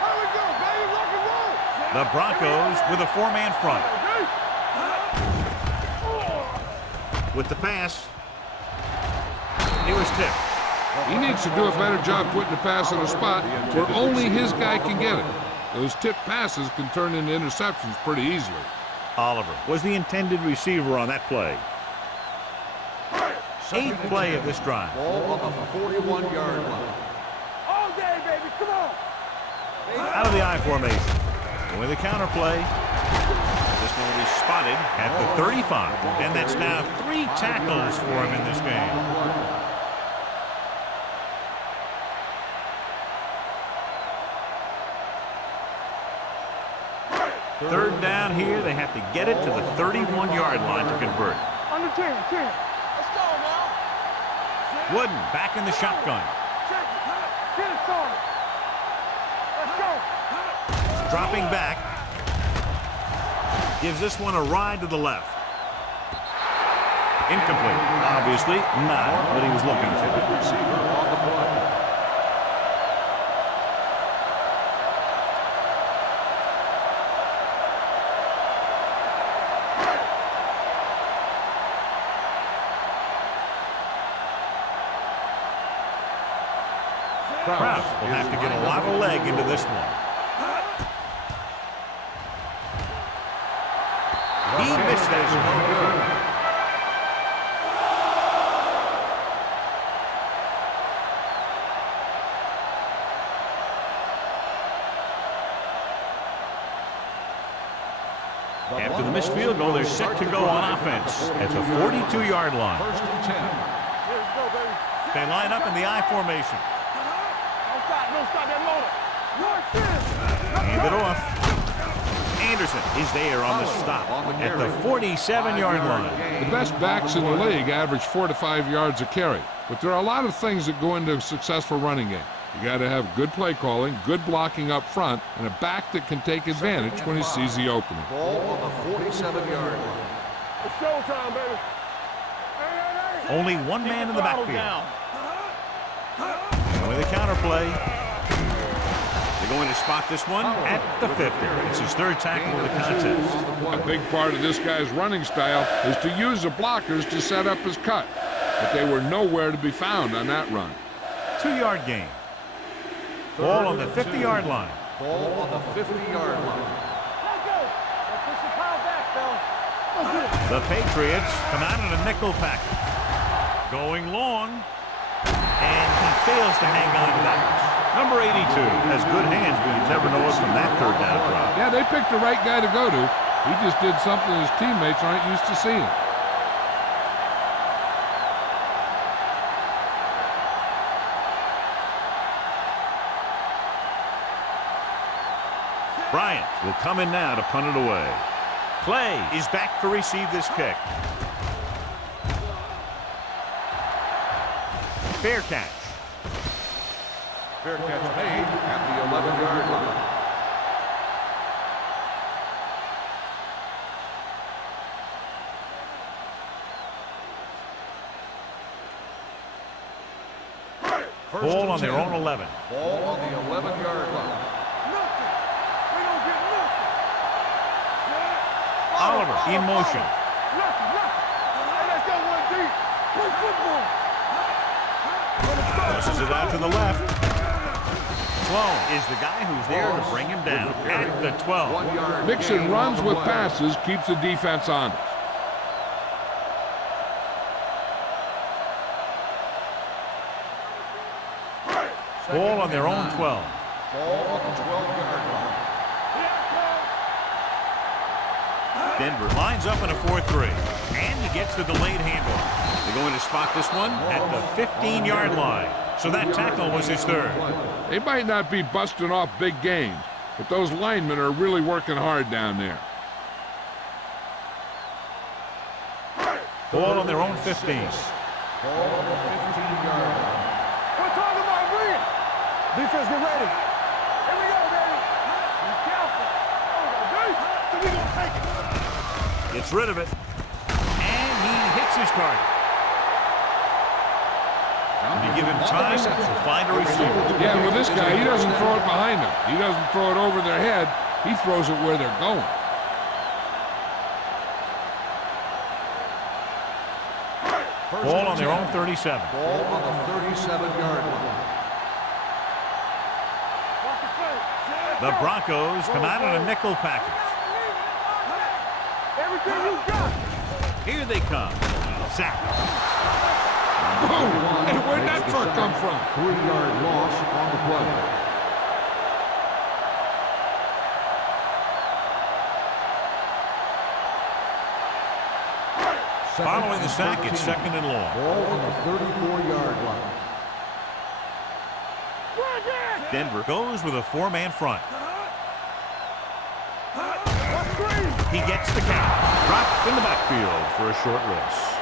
Here we go, baby. Rock and roll. The Broncos with a 4-man front. With the pass. He was tipped. He needs to do a better job putting the pass in a spot where only his guy can get it. Those tipped passes can turn into interceptions pretty easily. Oliver was the intended receiver on that play. 8th play of this drive. Ball on the 41-yard line. All day, baby. Come on. Out of the I formation. With a counter play. This one will be spotted at the 35. And that's now 3 tackles for him in this game. Third down here. They have to get it to the 31-yard line to convert. Under 10. Let's go now. Wooden back in the shotgun. Check it. Get it started. Let's go. Dropping back. Gives this one a ride to the left. Incomplete. Obviously not what he was looking for. Receiver on the play. Krause will have to get a lot of leg into this one. He missed that one. After the missed field goal, they're set to go on offense at the 42-yard line. 1st and 10. Here we go, baby. They line up in the I formation. Don't stop that motor. Hand it off. Anderson is there on the stop at the 47-yard line. The best backs in the league average 4 to 5 yards a carry. But there are a lot of things that go into a successful running game. You got to have good play calling, good blocking up front, and a back that can take advantage when he sees the opening. Ball on the 47-yard line. It's showtime, baby. Hey. Only one man in the backfield. And with a counter play, they're going to spot this one at the 50. It's his 3rd tackle of the contest. A big part of this guy's running style is to use the blockers to set up his cut. But they were nowhere to be found on that run. 2-yard gain. Ball on the 50-yard line. Ball on the 50-yard line. Let's go. Let's push the power back, fella. The Patriots come out in a nickel package. Going long. And he fails to hang on to that. Number 82 has good hands, but you never know it from that 3rd down drop. Yeah, they picked the right guy to go to. He just did something his teammates aren't used to seeing. Bryant will come in now to punt it away. Clay is back to receive this kick. Fair catch. Fair catch made at the 11-yard line. Ball on their own 11. Ball on the 11-yard line. Nothing. They don't get nothing. Oliver in motion. Nothing. Hey, let's go one deep. Play football. Passes it out to the left. Sloan is the guy who's there to bring him down at the 12. 1-yard Mixing gain runs on the with play. passes keeps the defense honest. Ball on their own 12. Ball on the 12-yard line. Denver lines up in a 4-3. And he gets the delayed handoff. They're going to spot this one at the 15-yard line. So that tackle was his third. They might not be busting off big gains, but those linemen are really working hard down there. Ball on their own 15. Ball on the 15-yard line. We're talking about win. Defense, get ready. Here we go, baby. Be careful. So we gonna take it. Gets rid of it. And he hits his target. And you give him time to find a receiver. Yeah, with this guy, he doesn't throw it behind them. He doesn't throw it over their head. He throws it where they're going. Ball on their own 37. Ball on the 37-yard line. The Broncos come out in a nickel package. Everything you got. Here they come. Sack. Boom! Hey, where'd that truck come from? 3-yard loss on the play. Following the sack, it's 2nd and long. Ball on the 34-yard line. Denver goes with a 4-man front. He gets the count. Dropped in the backfield for a short loss.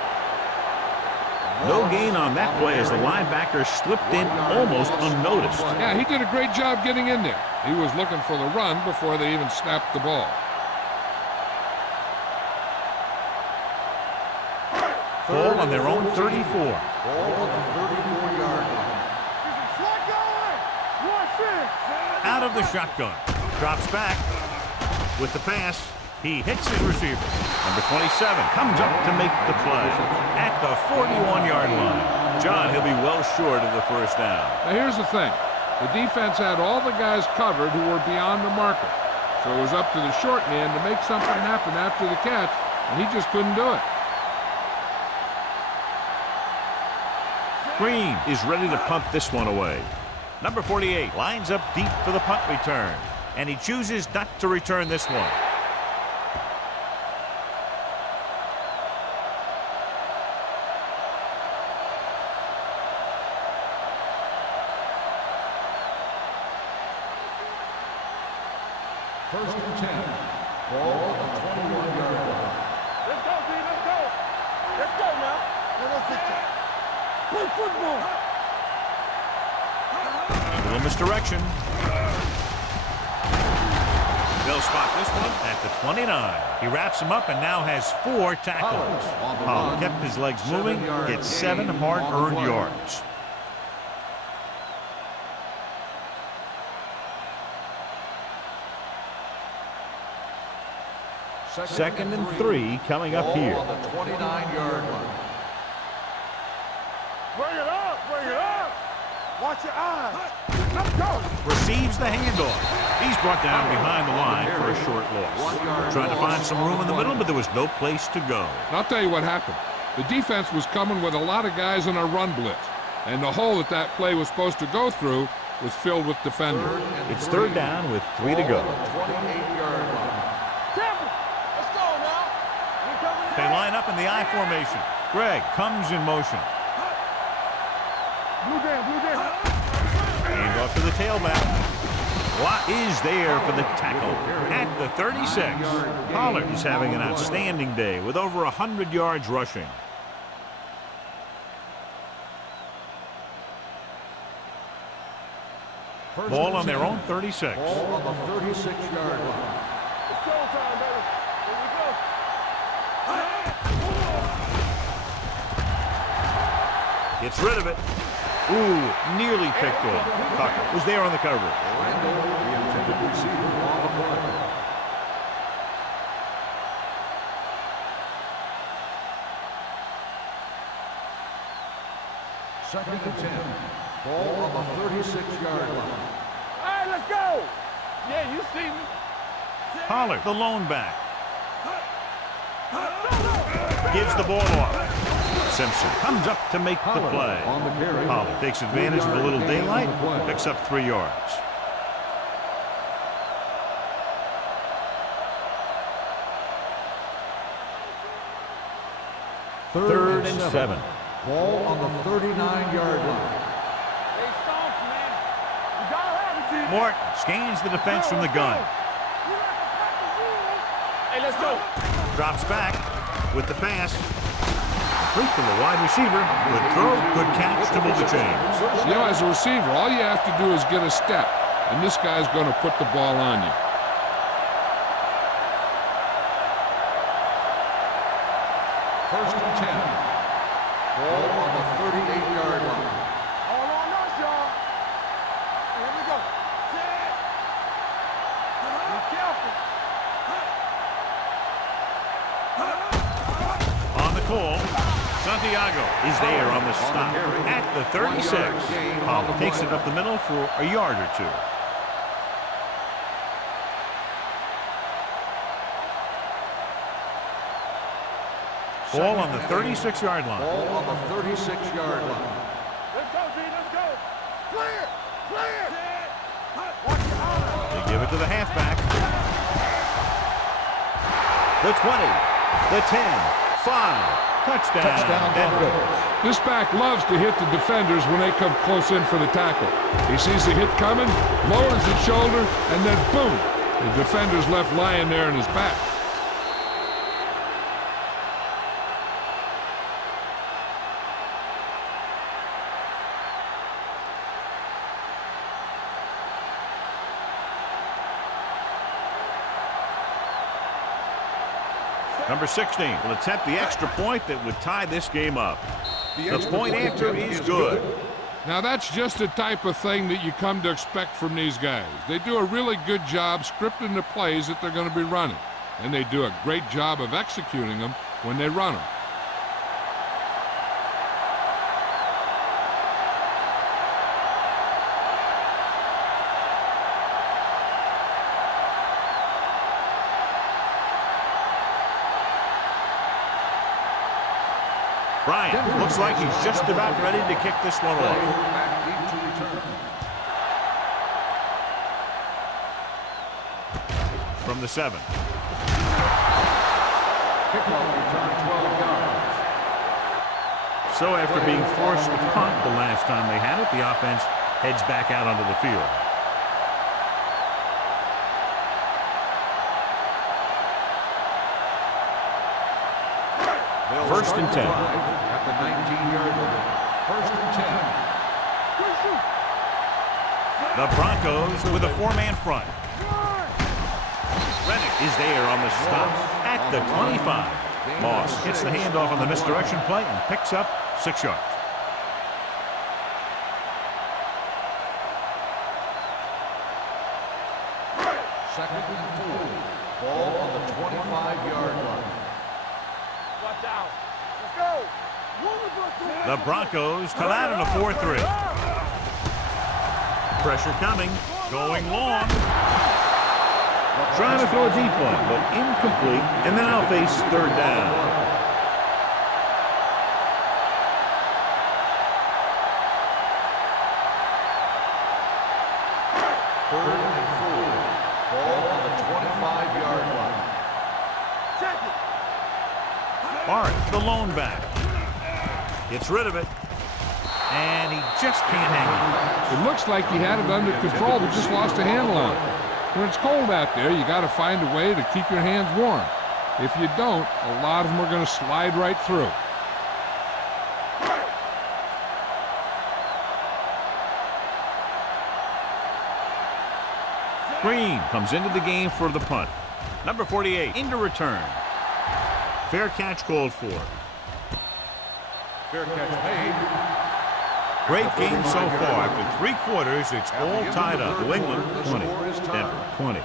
No gain on that play as the linebacker slipped in almost unnoticed. Yeah, he did a great job getting in there. He was looking for the run before they even snapped the ball. Ball on their own 34. Ball on the 34-yard line. Out of the shotgun. Drops back. With the pass, he hits his receiver. Number 27 comes up to make the play at the 41-yard line. John, he'll be well short of the first down. Now, here's the thing. The defense had all the guys covered who were beyond the marker. So it was up to the short man to make something happen after the catch, and he just couldn't do it. Green is ready to punt this one away. Number 48 lines up deep for the punt return, and he chooses not to return this one. First and 10. Ball on the 21-yard line. Let's go, D. Let's go. Let's go now. Let's sit there. Play football. A little misdirection. They'll spot this one at the 29. He wraps him up and now has 4 tackles. Powell kept his legs moving, gets 7 hard-earned yards. Second and 3 coming up here. On the 29-yard line. Bring it up. Bring it up. Watch your eyes. Let's go. Receives the handoff. He's brought down behind the line for a short loss. Trying to find some room in the middle, but there was no place to go. And I'll tell you what happened. The defense was coming with a lot of guys in a run blitz, and the hole that play was supposed to go through was filled with defenders. It's 3rd down with 3 to go. 28-yard line. Careful. Let's go now. They line up in the I formation. Greg comes in motion. Blue down, blue down. Hand off to the tailback. Watt is there for the tackle at the 36. Pollard is having an outstanding day with over 100 yards rushing. Ball on their own 36. Ball on the 36-yard line. It's showtime, baby. Here we go. Gets rid of it. Ooh, nearly picked off. Tucker was there on the coverage. Randall, the intended receiver on the play. Second and 10. Ball on the 36-yard line. All right, let's go. Yeah, you see me. Pollard, the lone back. Gives the ball off. Simpson comes up to make the play. On the carry. Pollard takes advantage of a little daylight, picks up 3 yards. Third and 7. Ball on the 39-yard line. Hey, soft, man. You gotta have it, see. Morton scans the defense from the gun. Hey, let's go. Drops back with the pass. Complete from the wide receiver. Good throw, good catch to move the chains. You know, as a receiver, all you have to do is get a step, and this guy's going to put the ball on you. First and 10. Ball on the 38-yard line. All on us, y'all. Here we go. Set. Be careful. On the call, Santiago is there on the stop at the 36. Pollard takes it up the middle for a yard or 2. Ball on the 36-yard line. Ball on the 36-yard line. Let's go, D. Let's go. Clear. Clear. Watch your eye. They give it to the halfback. The 20, the 10, 5. Touchdown, Denver. This back loves to hit the defenders when they come close in for the tackle. He sees the hit coming, lowers his shoulder, and then boom, the defender's left lying there in his back. Number 16 will attempt the extra point that would tie this game up. The point after is good. Now that's just the type of thing that you come to expect from these guys. They do a really good job scripting the plays that they're going to be running, and they do a great job of executing them when they run them. Bryant looks like he's just about ready to kick this one off. Back into return. From the 7. Kickoff return 12 yards. So after being forced to punt the last time they had it, the offense heads back out onto the field. First and 10. At the 19-yard line. First and 10. The Broncos with a 4-man front. Rennick is there on the stop at the 25. Moss gets the handoff on the misdirection play and picks up 6 yards. Second and 4. Ball on the 25-yard line. Watch out. Let's go. The Broncos come out in a 4-3. Pressure coming, going long. Trying to throw a deep one, but incomplete, and then I'll face 3rd down. Third and 4. Ball on the 25-yard line. Check it. Barrett, the lone back. Gets rid of it, and he just can't hang it. It looks like he had it under control, but just lost a handle on it. When it's cold out there, you got to find a way to keep your hands warm. If you don't, a lot of them are going to slide right through. Green comes into the game for the punt. Number 48 into return. Fair catch called for. Fair catch made. Great game so far. After 3 quarters, it's all tied up. New England 20, Denver 20.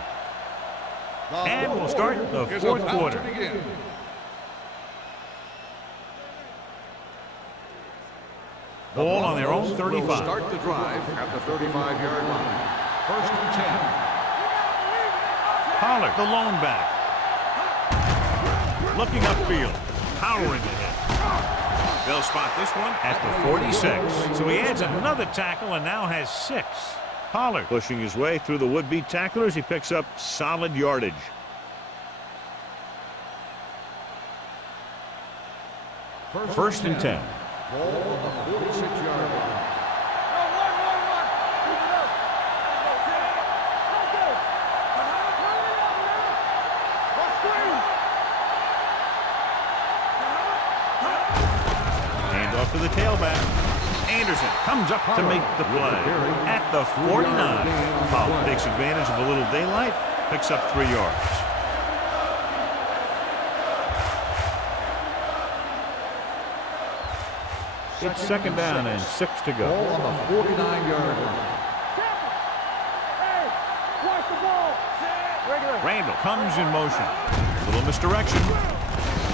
And we'll start the 4th quarter. Ball on their own 35. Start the drive at the 35-yard line. 1st and 10. Pollard, the lone back. Looking upfield. Powering ahead. They'll spot this one at the 46. So he adds another tackle and now has 6. Pollard pushing his way through the would-be tacklers. He picks up solid yardage. First and 10. Ball on the 46-yard line. Hand off to the tailback. Anderson comes up to make the play at the 49. Pollard takes advantage of a little daylight, picks up 3 yards. It's 2nd down and 6 to go. Ball on the 49-yard line. Randall comes in motion. Little misdirection.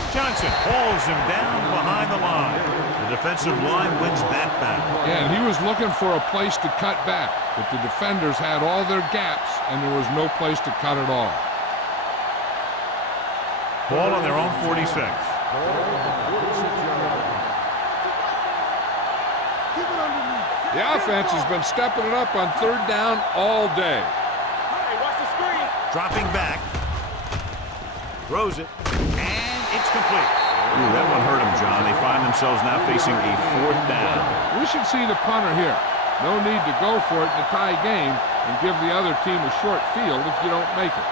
Johnson hauls him down behind the line. The defensive line wins that battle. Yeah, and he was looking for a place to cut back, but the defenders had all their gaps, and there was no place to cut at all. Ball on their own 46. The offense has been stepping it up on 3rd down all day. Dropping back. Throws it. And it's complete. Ooh, that one hurt him, John. They find themselves now facing a 4th down. We should see the punter here. No need to go for it in a tie game and give the other team a short field if you don't make it.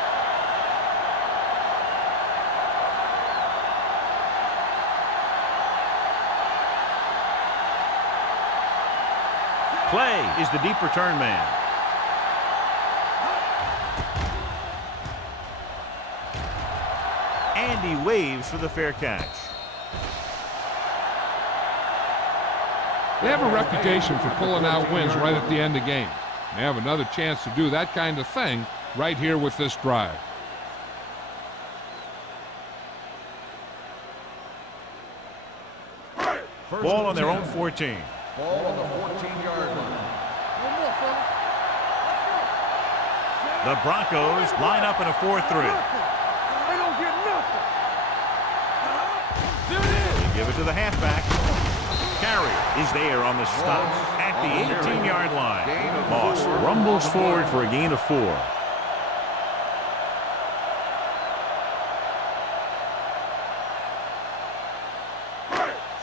Clay is the deep return man. And he waves for the fair catch. They have a reputation for pulling out wins right at the end of games. They have another chance to do that kind of thing right here with this drive. Ball on their own 14. Ball on the 14-yard line. The Broncos line up in a 4-3. They don't get nothing. They give it to the halfback. Carry is there on the stop at the 18-yard line. Moss rumbles forward for a gain of 4.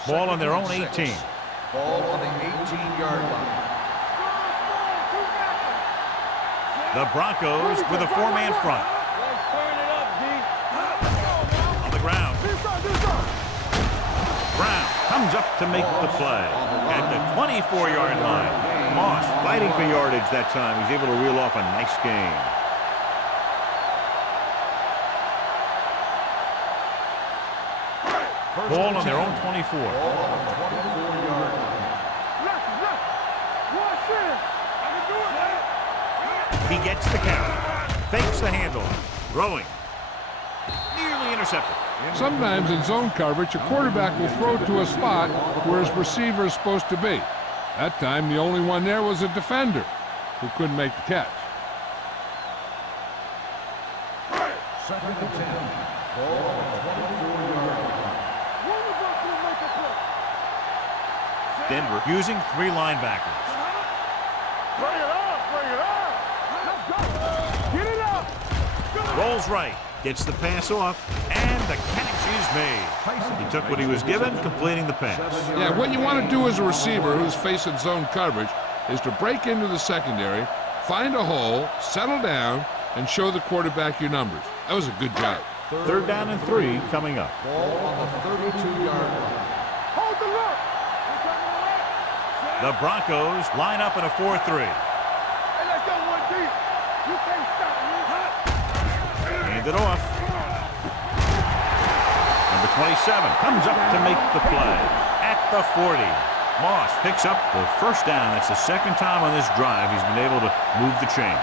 Ball on their own 18. Ball on the 18-yard line. The Broncos with a 4-man front. On the ground. Brown comes up to make the play at the 24-yard line. Moss fighting for yardage that time. He's able to reel off a nice gain. Ball on their own 24. Ball on the 24-yard line. He gets the count. Fakes the handle. Throwing. Nearly intercepted. Sometimes in zone coverage, a quarterback will throw to a spot where his receiver is supposed to be. That time, the only one there was a defender who couldn't make the catch. 2nd and 10. Ball on the 24-yard line. Denver using 3 linebackers. Bring it up, bring it up. Let's go. Get it up. Rolls right. Gets the pass off. And the catch is made. He took what he was given, completing the pass. Yeah, what you want to do as a receiver who's facing zone coverage is to break into the secondary, find a hole, settle down, and show the quarterback your numbers. That was a good job. 3rd down and 3 coming up. Ball on the 32-yard line. Hold the look. The Broncos line up in a 4-3. Hey, let's go one deep. You can't stop me. Hand it off. Number 27 comes up to make the play at the 40. Moss picks up the first down. That's the second time on this drive he's been able to move the chains.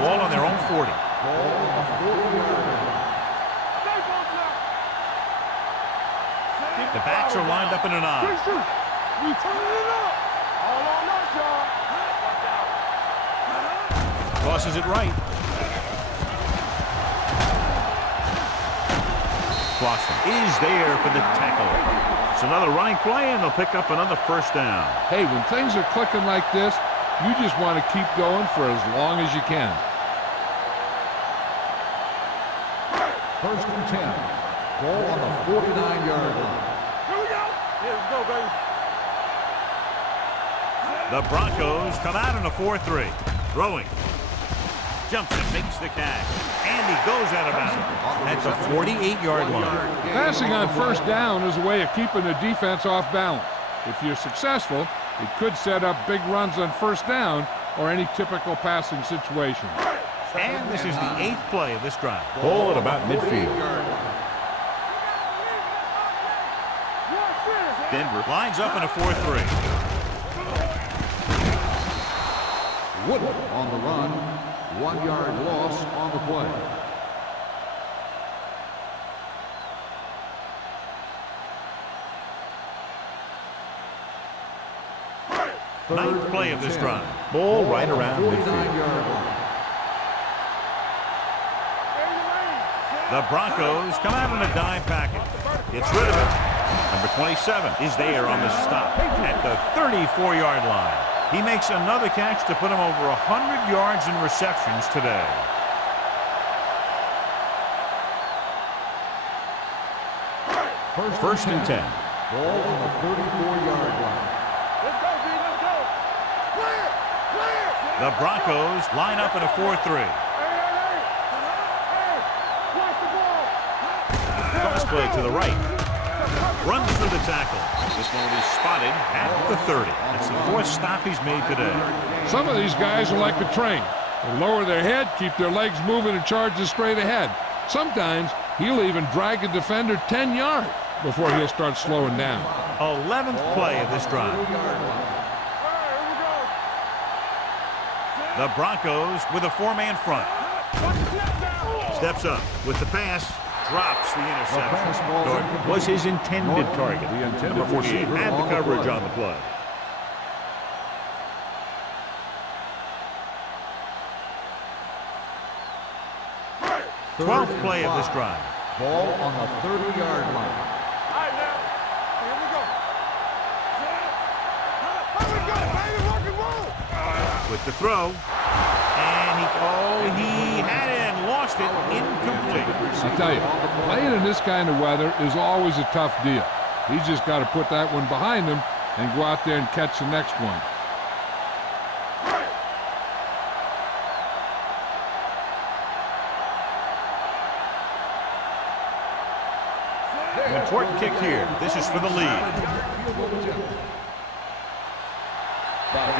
Ball on their own 40. The backs are lined up in an I. We turning it up. All on us, y'all. Tosses it right. Clausen is there for the tackle. It's another running play, and they'll pick up another first down. Hey, when things are clicking like this, you just want to keep going for as long as you can. First and 10. Ball on the 49-yard line. Here we go. Here we go, baby. The Broncos come out in a 4-3. Throwing. Jumps and makes the catch. And he goes out of bounds at the 48-yard line. Passing on first down is a way of keeping the defense off balance. If you're successful, it could set up big runs on first down or any typical passing situation. And this is the 8th play of this drive. Ball at about midfield. Denver lines up in a 4-3. Woodland on the run. 1-yard loss on the play. Ninth play of this drive. Ball right around midfield. The Broncos come out in a dime package. Gets rid of it. Number 27 is there on the stop at the 34-yard line. He makes another catch to put him over 100 yards in receptions today. First and 10. Ball on the 34-yard line. Let's go, B. Let's go. Clear. Clear. The Broncos line up in a 4-3. Hey. Watch the ball. Cross play to the right. Runs through the tackle. This one will be spotted at the 30. That's the 4th stop he's made today. Some of these guys are like a train. They lower their head, keep their legs moving, and charge straight ahead. Sometimes he'll even drag a defender 10 yards before he'll start slowing down. 11th play of this drive. The Broncos with a 4-man front. Steps up with the pass. Drops the interception. Norton was his intended target. Number 48 had the coverage on the play. Twelfth play of this drive. Ball on the 30-yard line. All right, now. Here we go. Here we go, baby. Rock and roll. With the throw. And he had it and lost it. Incomplete. I tell you, playing in this kind of weather is always a tough deal. He's just got to put that one behind him and go out there and catch the next one. An important kick here. This is for the lead.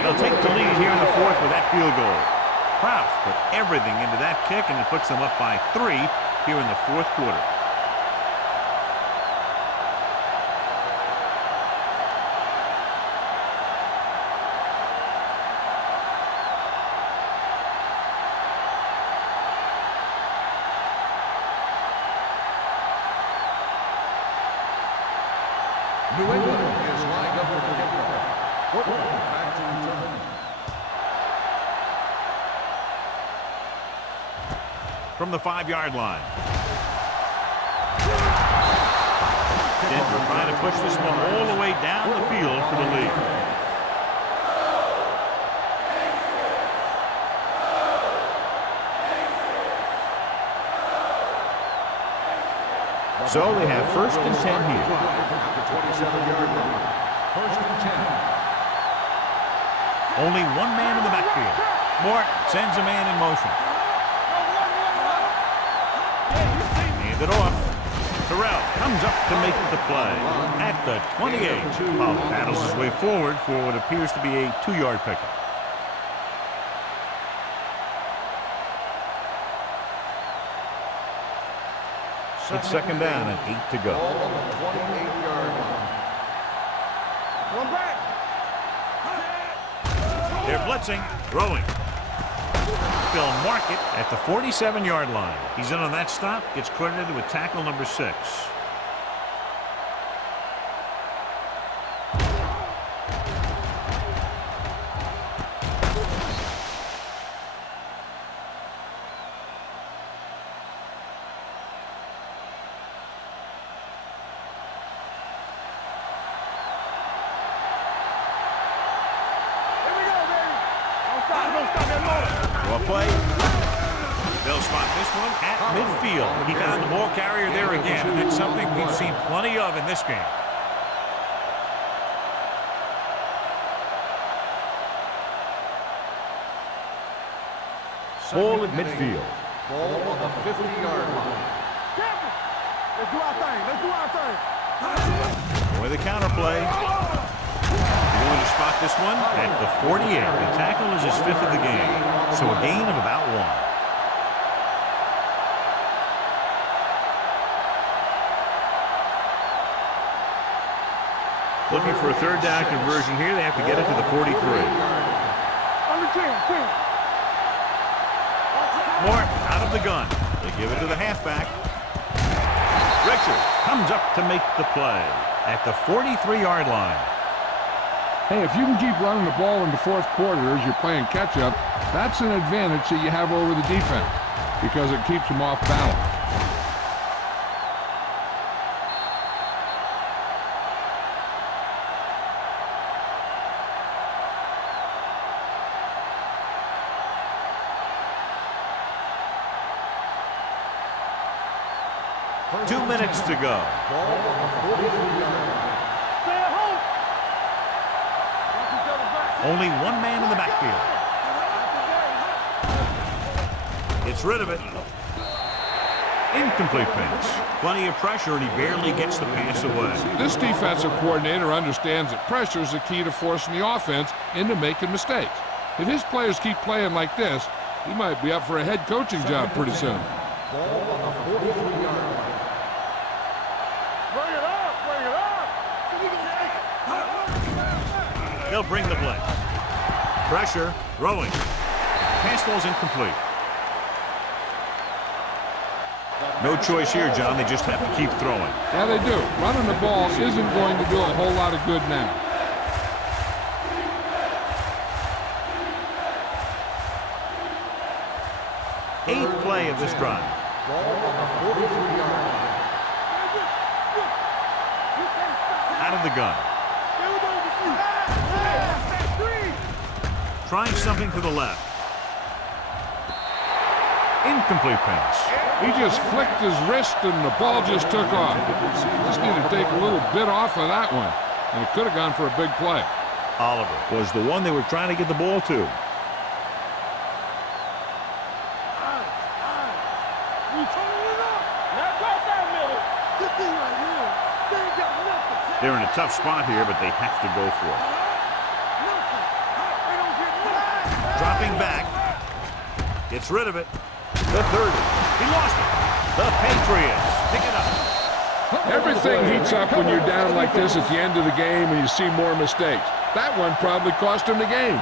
They'll take the lead here in the 4th with that field goal. Kraus put everything into that kick, and it puts them up by 3 here in the 4th quarter. New England is lined up for the kickoff. Football back to return. From the 5-yard line. Denver trying to push this one all the way down the field for the lead. So they have first and 10 here. 27-yard line. First and 10. Only one man in the backfield. Mort sends a man in motion. Hand it off. Terrell comes up to make the play at the 28. Powell battles his way forward for what appears to be a 2-yard pickup. It's second down and 8 to go. Ball on the 28-yard line. One back. They're blitzing, throwing. They'll mark it at the 47-yard line. He's in on that stop, gets credited with tackle number 6. Well played. They'll spot this one at midfield. He found the ball carrier there again, and it's something we've seen plenty of in this game. Ball at midfield. Ball on the 50-yard line. Let's do our thing. Let's do our thing. With a counter play. Going to spot this one at the 48. The tackle is his 5th of the game, so a gain of about 1. Looking for a third down conversion here. They have to get it to the 43. Under 10. Moore out of the gun. They give it to the halfback. Richard comes up to make the play at the 43-yard line. Hey, if you can keep running the ball in the fourth quarter as you're playing catch-up, that's an advantage that you have over the defense because it keeps them off balance. Two minutes to go. Ball on the 43-yard line. Stay at home. Only one man in the backfield. Gets rid of it. Incomplete pass. Plenty of pressure, and he barely gets the pass away. This defensive coordinator understands that pressure is the key to forcing the offense into making mistakes. If his players keep playing like this, he might be up for a head coaching job pretty soon. Ball on the 43-yard line. Bring it up. Bring it up. They'll bring the blitz. Pressure, throwing. Pass ball's incomplete. No choice here, John. They just have to keep throwing. Yeah, they do. Running the ball isn't going to do a whole lot of good now. Eighth play of this drive. Ball on the 43-yard line. Out of the gun. Trying something to the left. Incomplete pass. He just flicked his wrist and the ball just took off. Just need to take a little bit off of that one, and it could have gone for a big play. Oliver was the one they were trying to get the ball to. They're in a tough spot here, but they have to go for it. Dropping back. Gets rid of it. The 30. He lost it. The Patriots pick it up. Everything heats up when you're down like this at the end of the game and you see more mistakes. That one probably cost him the game.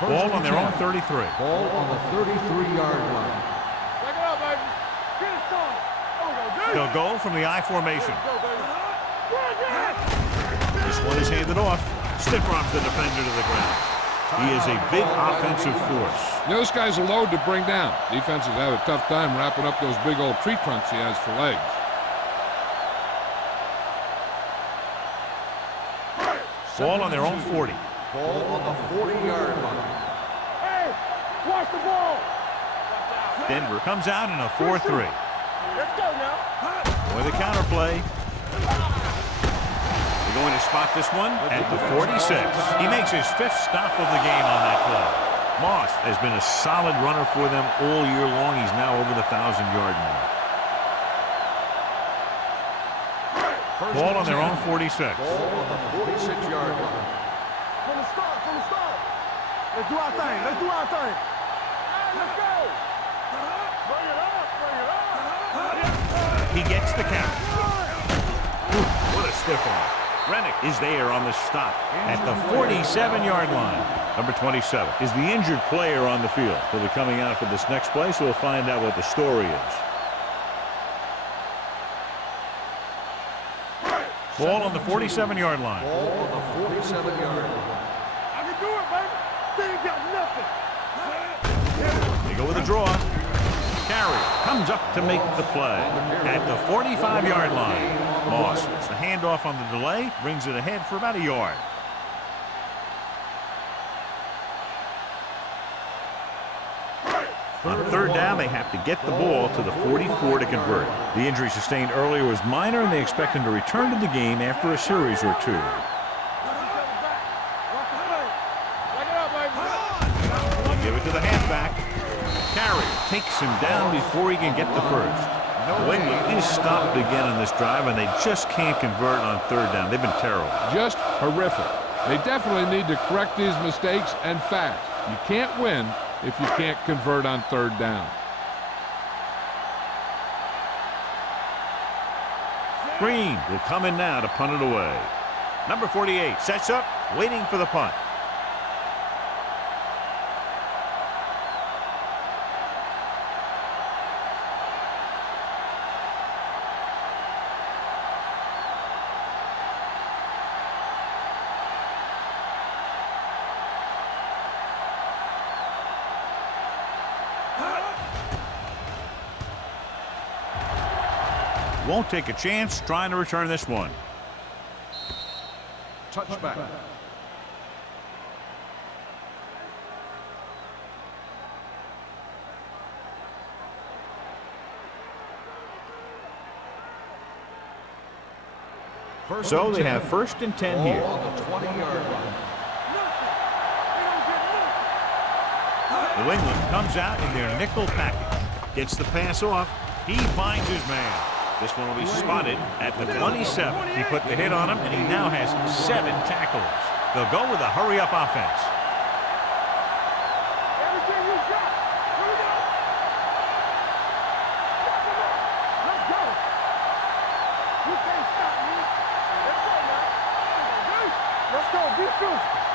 Ball on their own 33. Ball on the 33-yard line. Take it up, baby. Get it started. There we go, dude. They'll go from the I formation. Go, baby. This one is handed off. Stiff arms the defender to the ground. He is a big offensive force. You know, this guy's a load to bring down. Defenses have a tough time wrapping up those big old tree trunks he has for legs. Ball on their own 40. Ball on the 40-yard line. Hey, watch the ball. Denver comes out in a 4-3. Let's go now. With a counter play. They're going to spot this one at the 46. He makes his 5th stop of the game on that play. Moss has been a solid runner for them all year long. He's now over the 1,000-yard mark. Ball on their own 46. Ball on the 46-yard line. From the start. Let's do our thing. Let's do our thing. Let's go. Bring it up. Bring it up. He gets the count. Ooh, what a stiff arm. Rennick is there on the stop at the 47-yard line. Number 27 is the injured player on the field. He'll be coming out for this next play, so we'll find out what the story is. Ball on the 47-yard line. Ball on the 47-yard line. I can do it, baby. They ain't got nothing. They go with a draw. Carry comes up to make the play at the 45-yard line. Moss gets the handoff on the delay, brings it ahead for about a yard. On third down, they have to get the ball to the 44 to convert. The injury sustained earlier was minor, and they expect him to return to the game after a series or two. They give it to the halfback. Carry takes him down before he can get the first. New England is stopped again on this drive, and they just can't convert on third down. They've been terrible. Just horrific. They definitely need to correct these mistakes and fast. You can't win if you can't convert on third down. Green will come in now to punt it away. Number 48 sets up, waiting for the punt. Won't take a chance trying to return this one. Touchback. So they have first and 10 here. Ball on the 20-yard line. New England comes out in their nickel package. Gets the pass off. He finds his man. This one will be spotted at the 27. He put the hit on him, and he now has 7 tackles. They'll go with a hurry-up offense. Everything you got. Here we go. Let's go. You can't stop me. Let's go, man. Let's go. Be physical.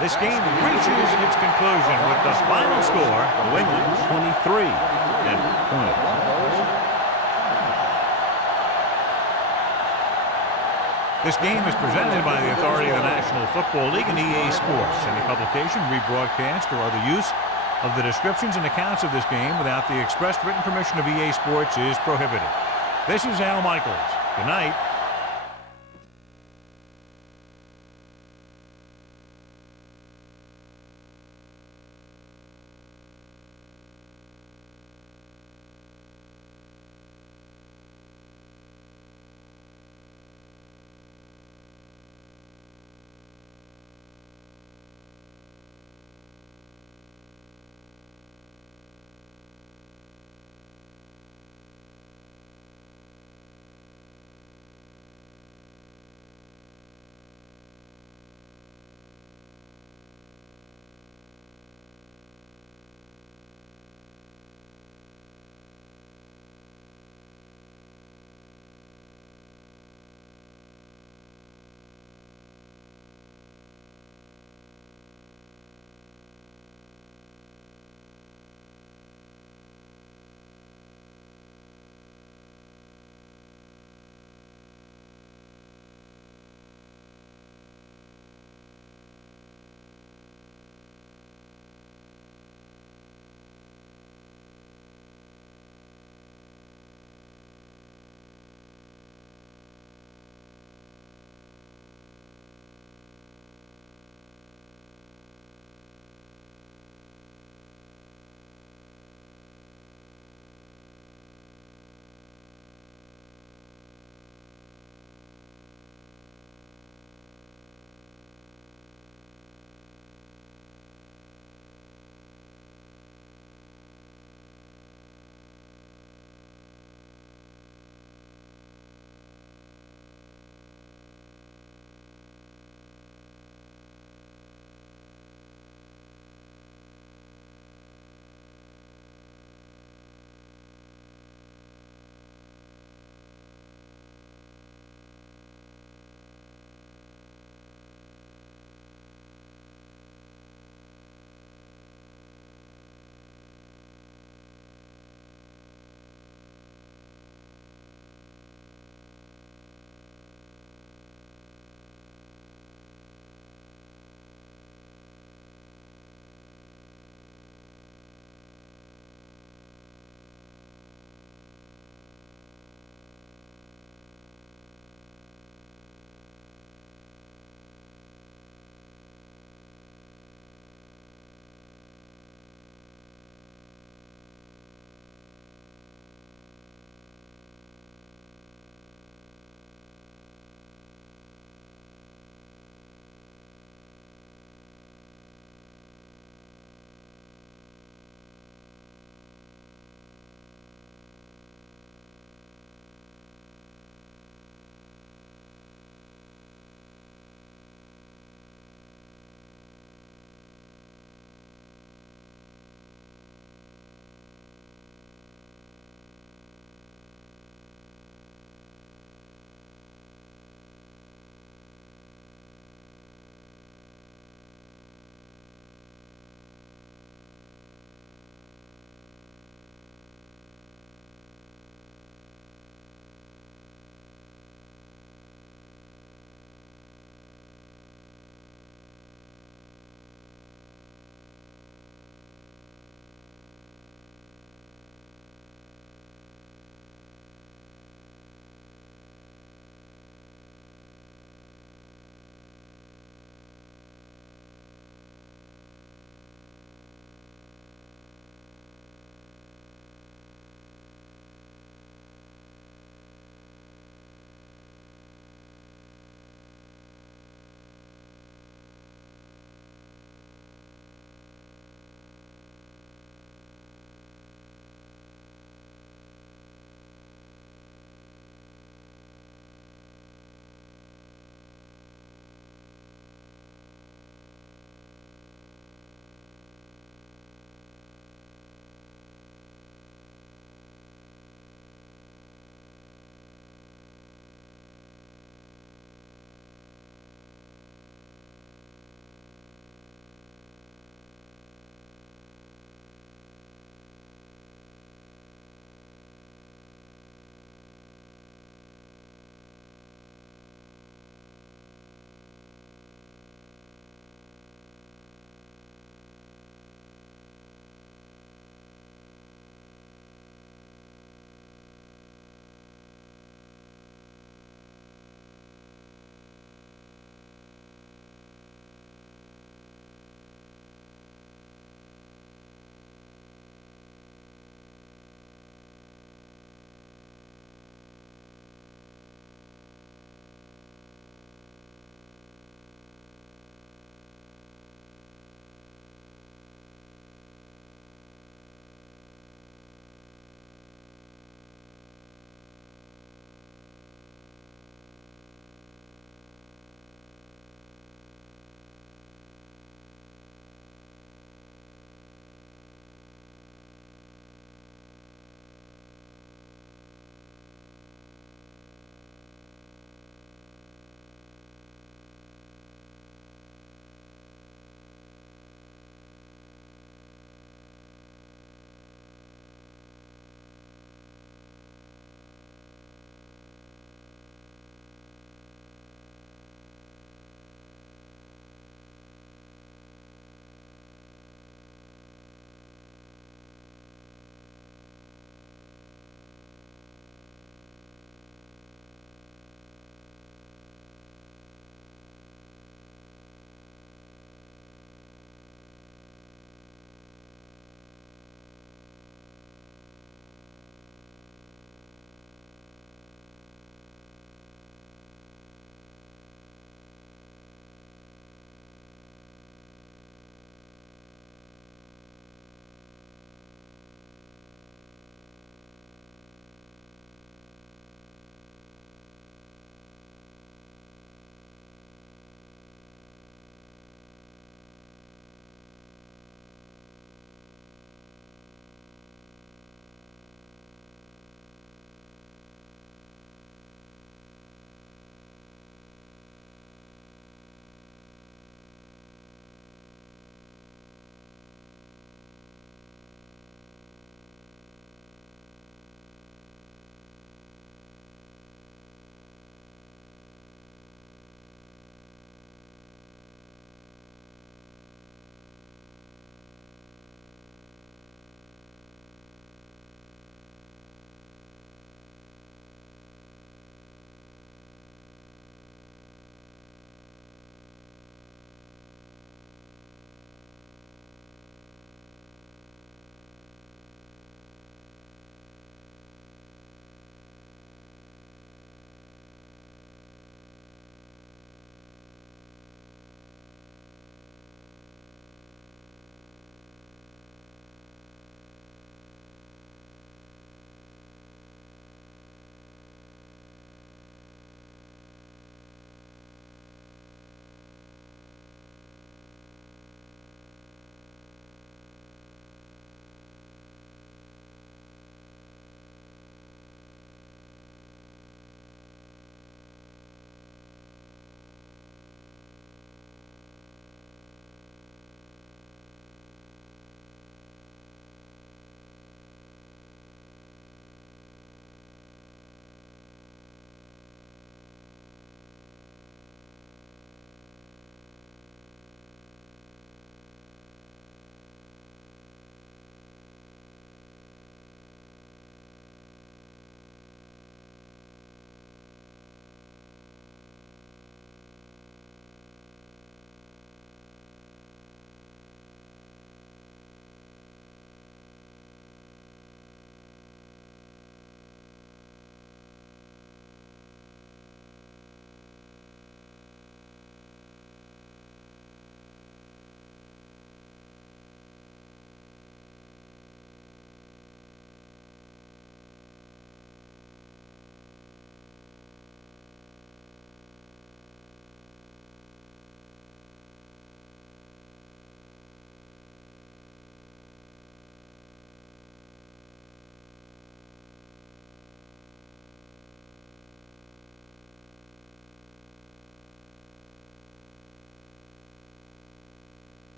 This game reaches its conclusion with the final score, New England 23 and 20. This game is presented by the authority of the National Football League and EA Sports. Any publication, rebroadcast, or other use of the descriptions and accounts of this game without the express written permission of EA Sports is prohibited. This is Al Michaels. Good night.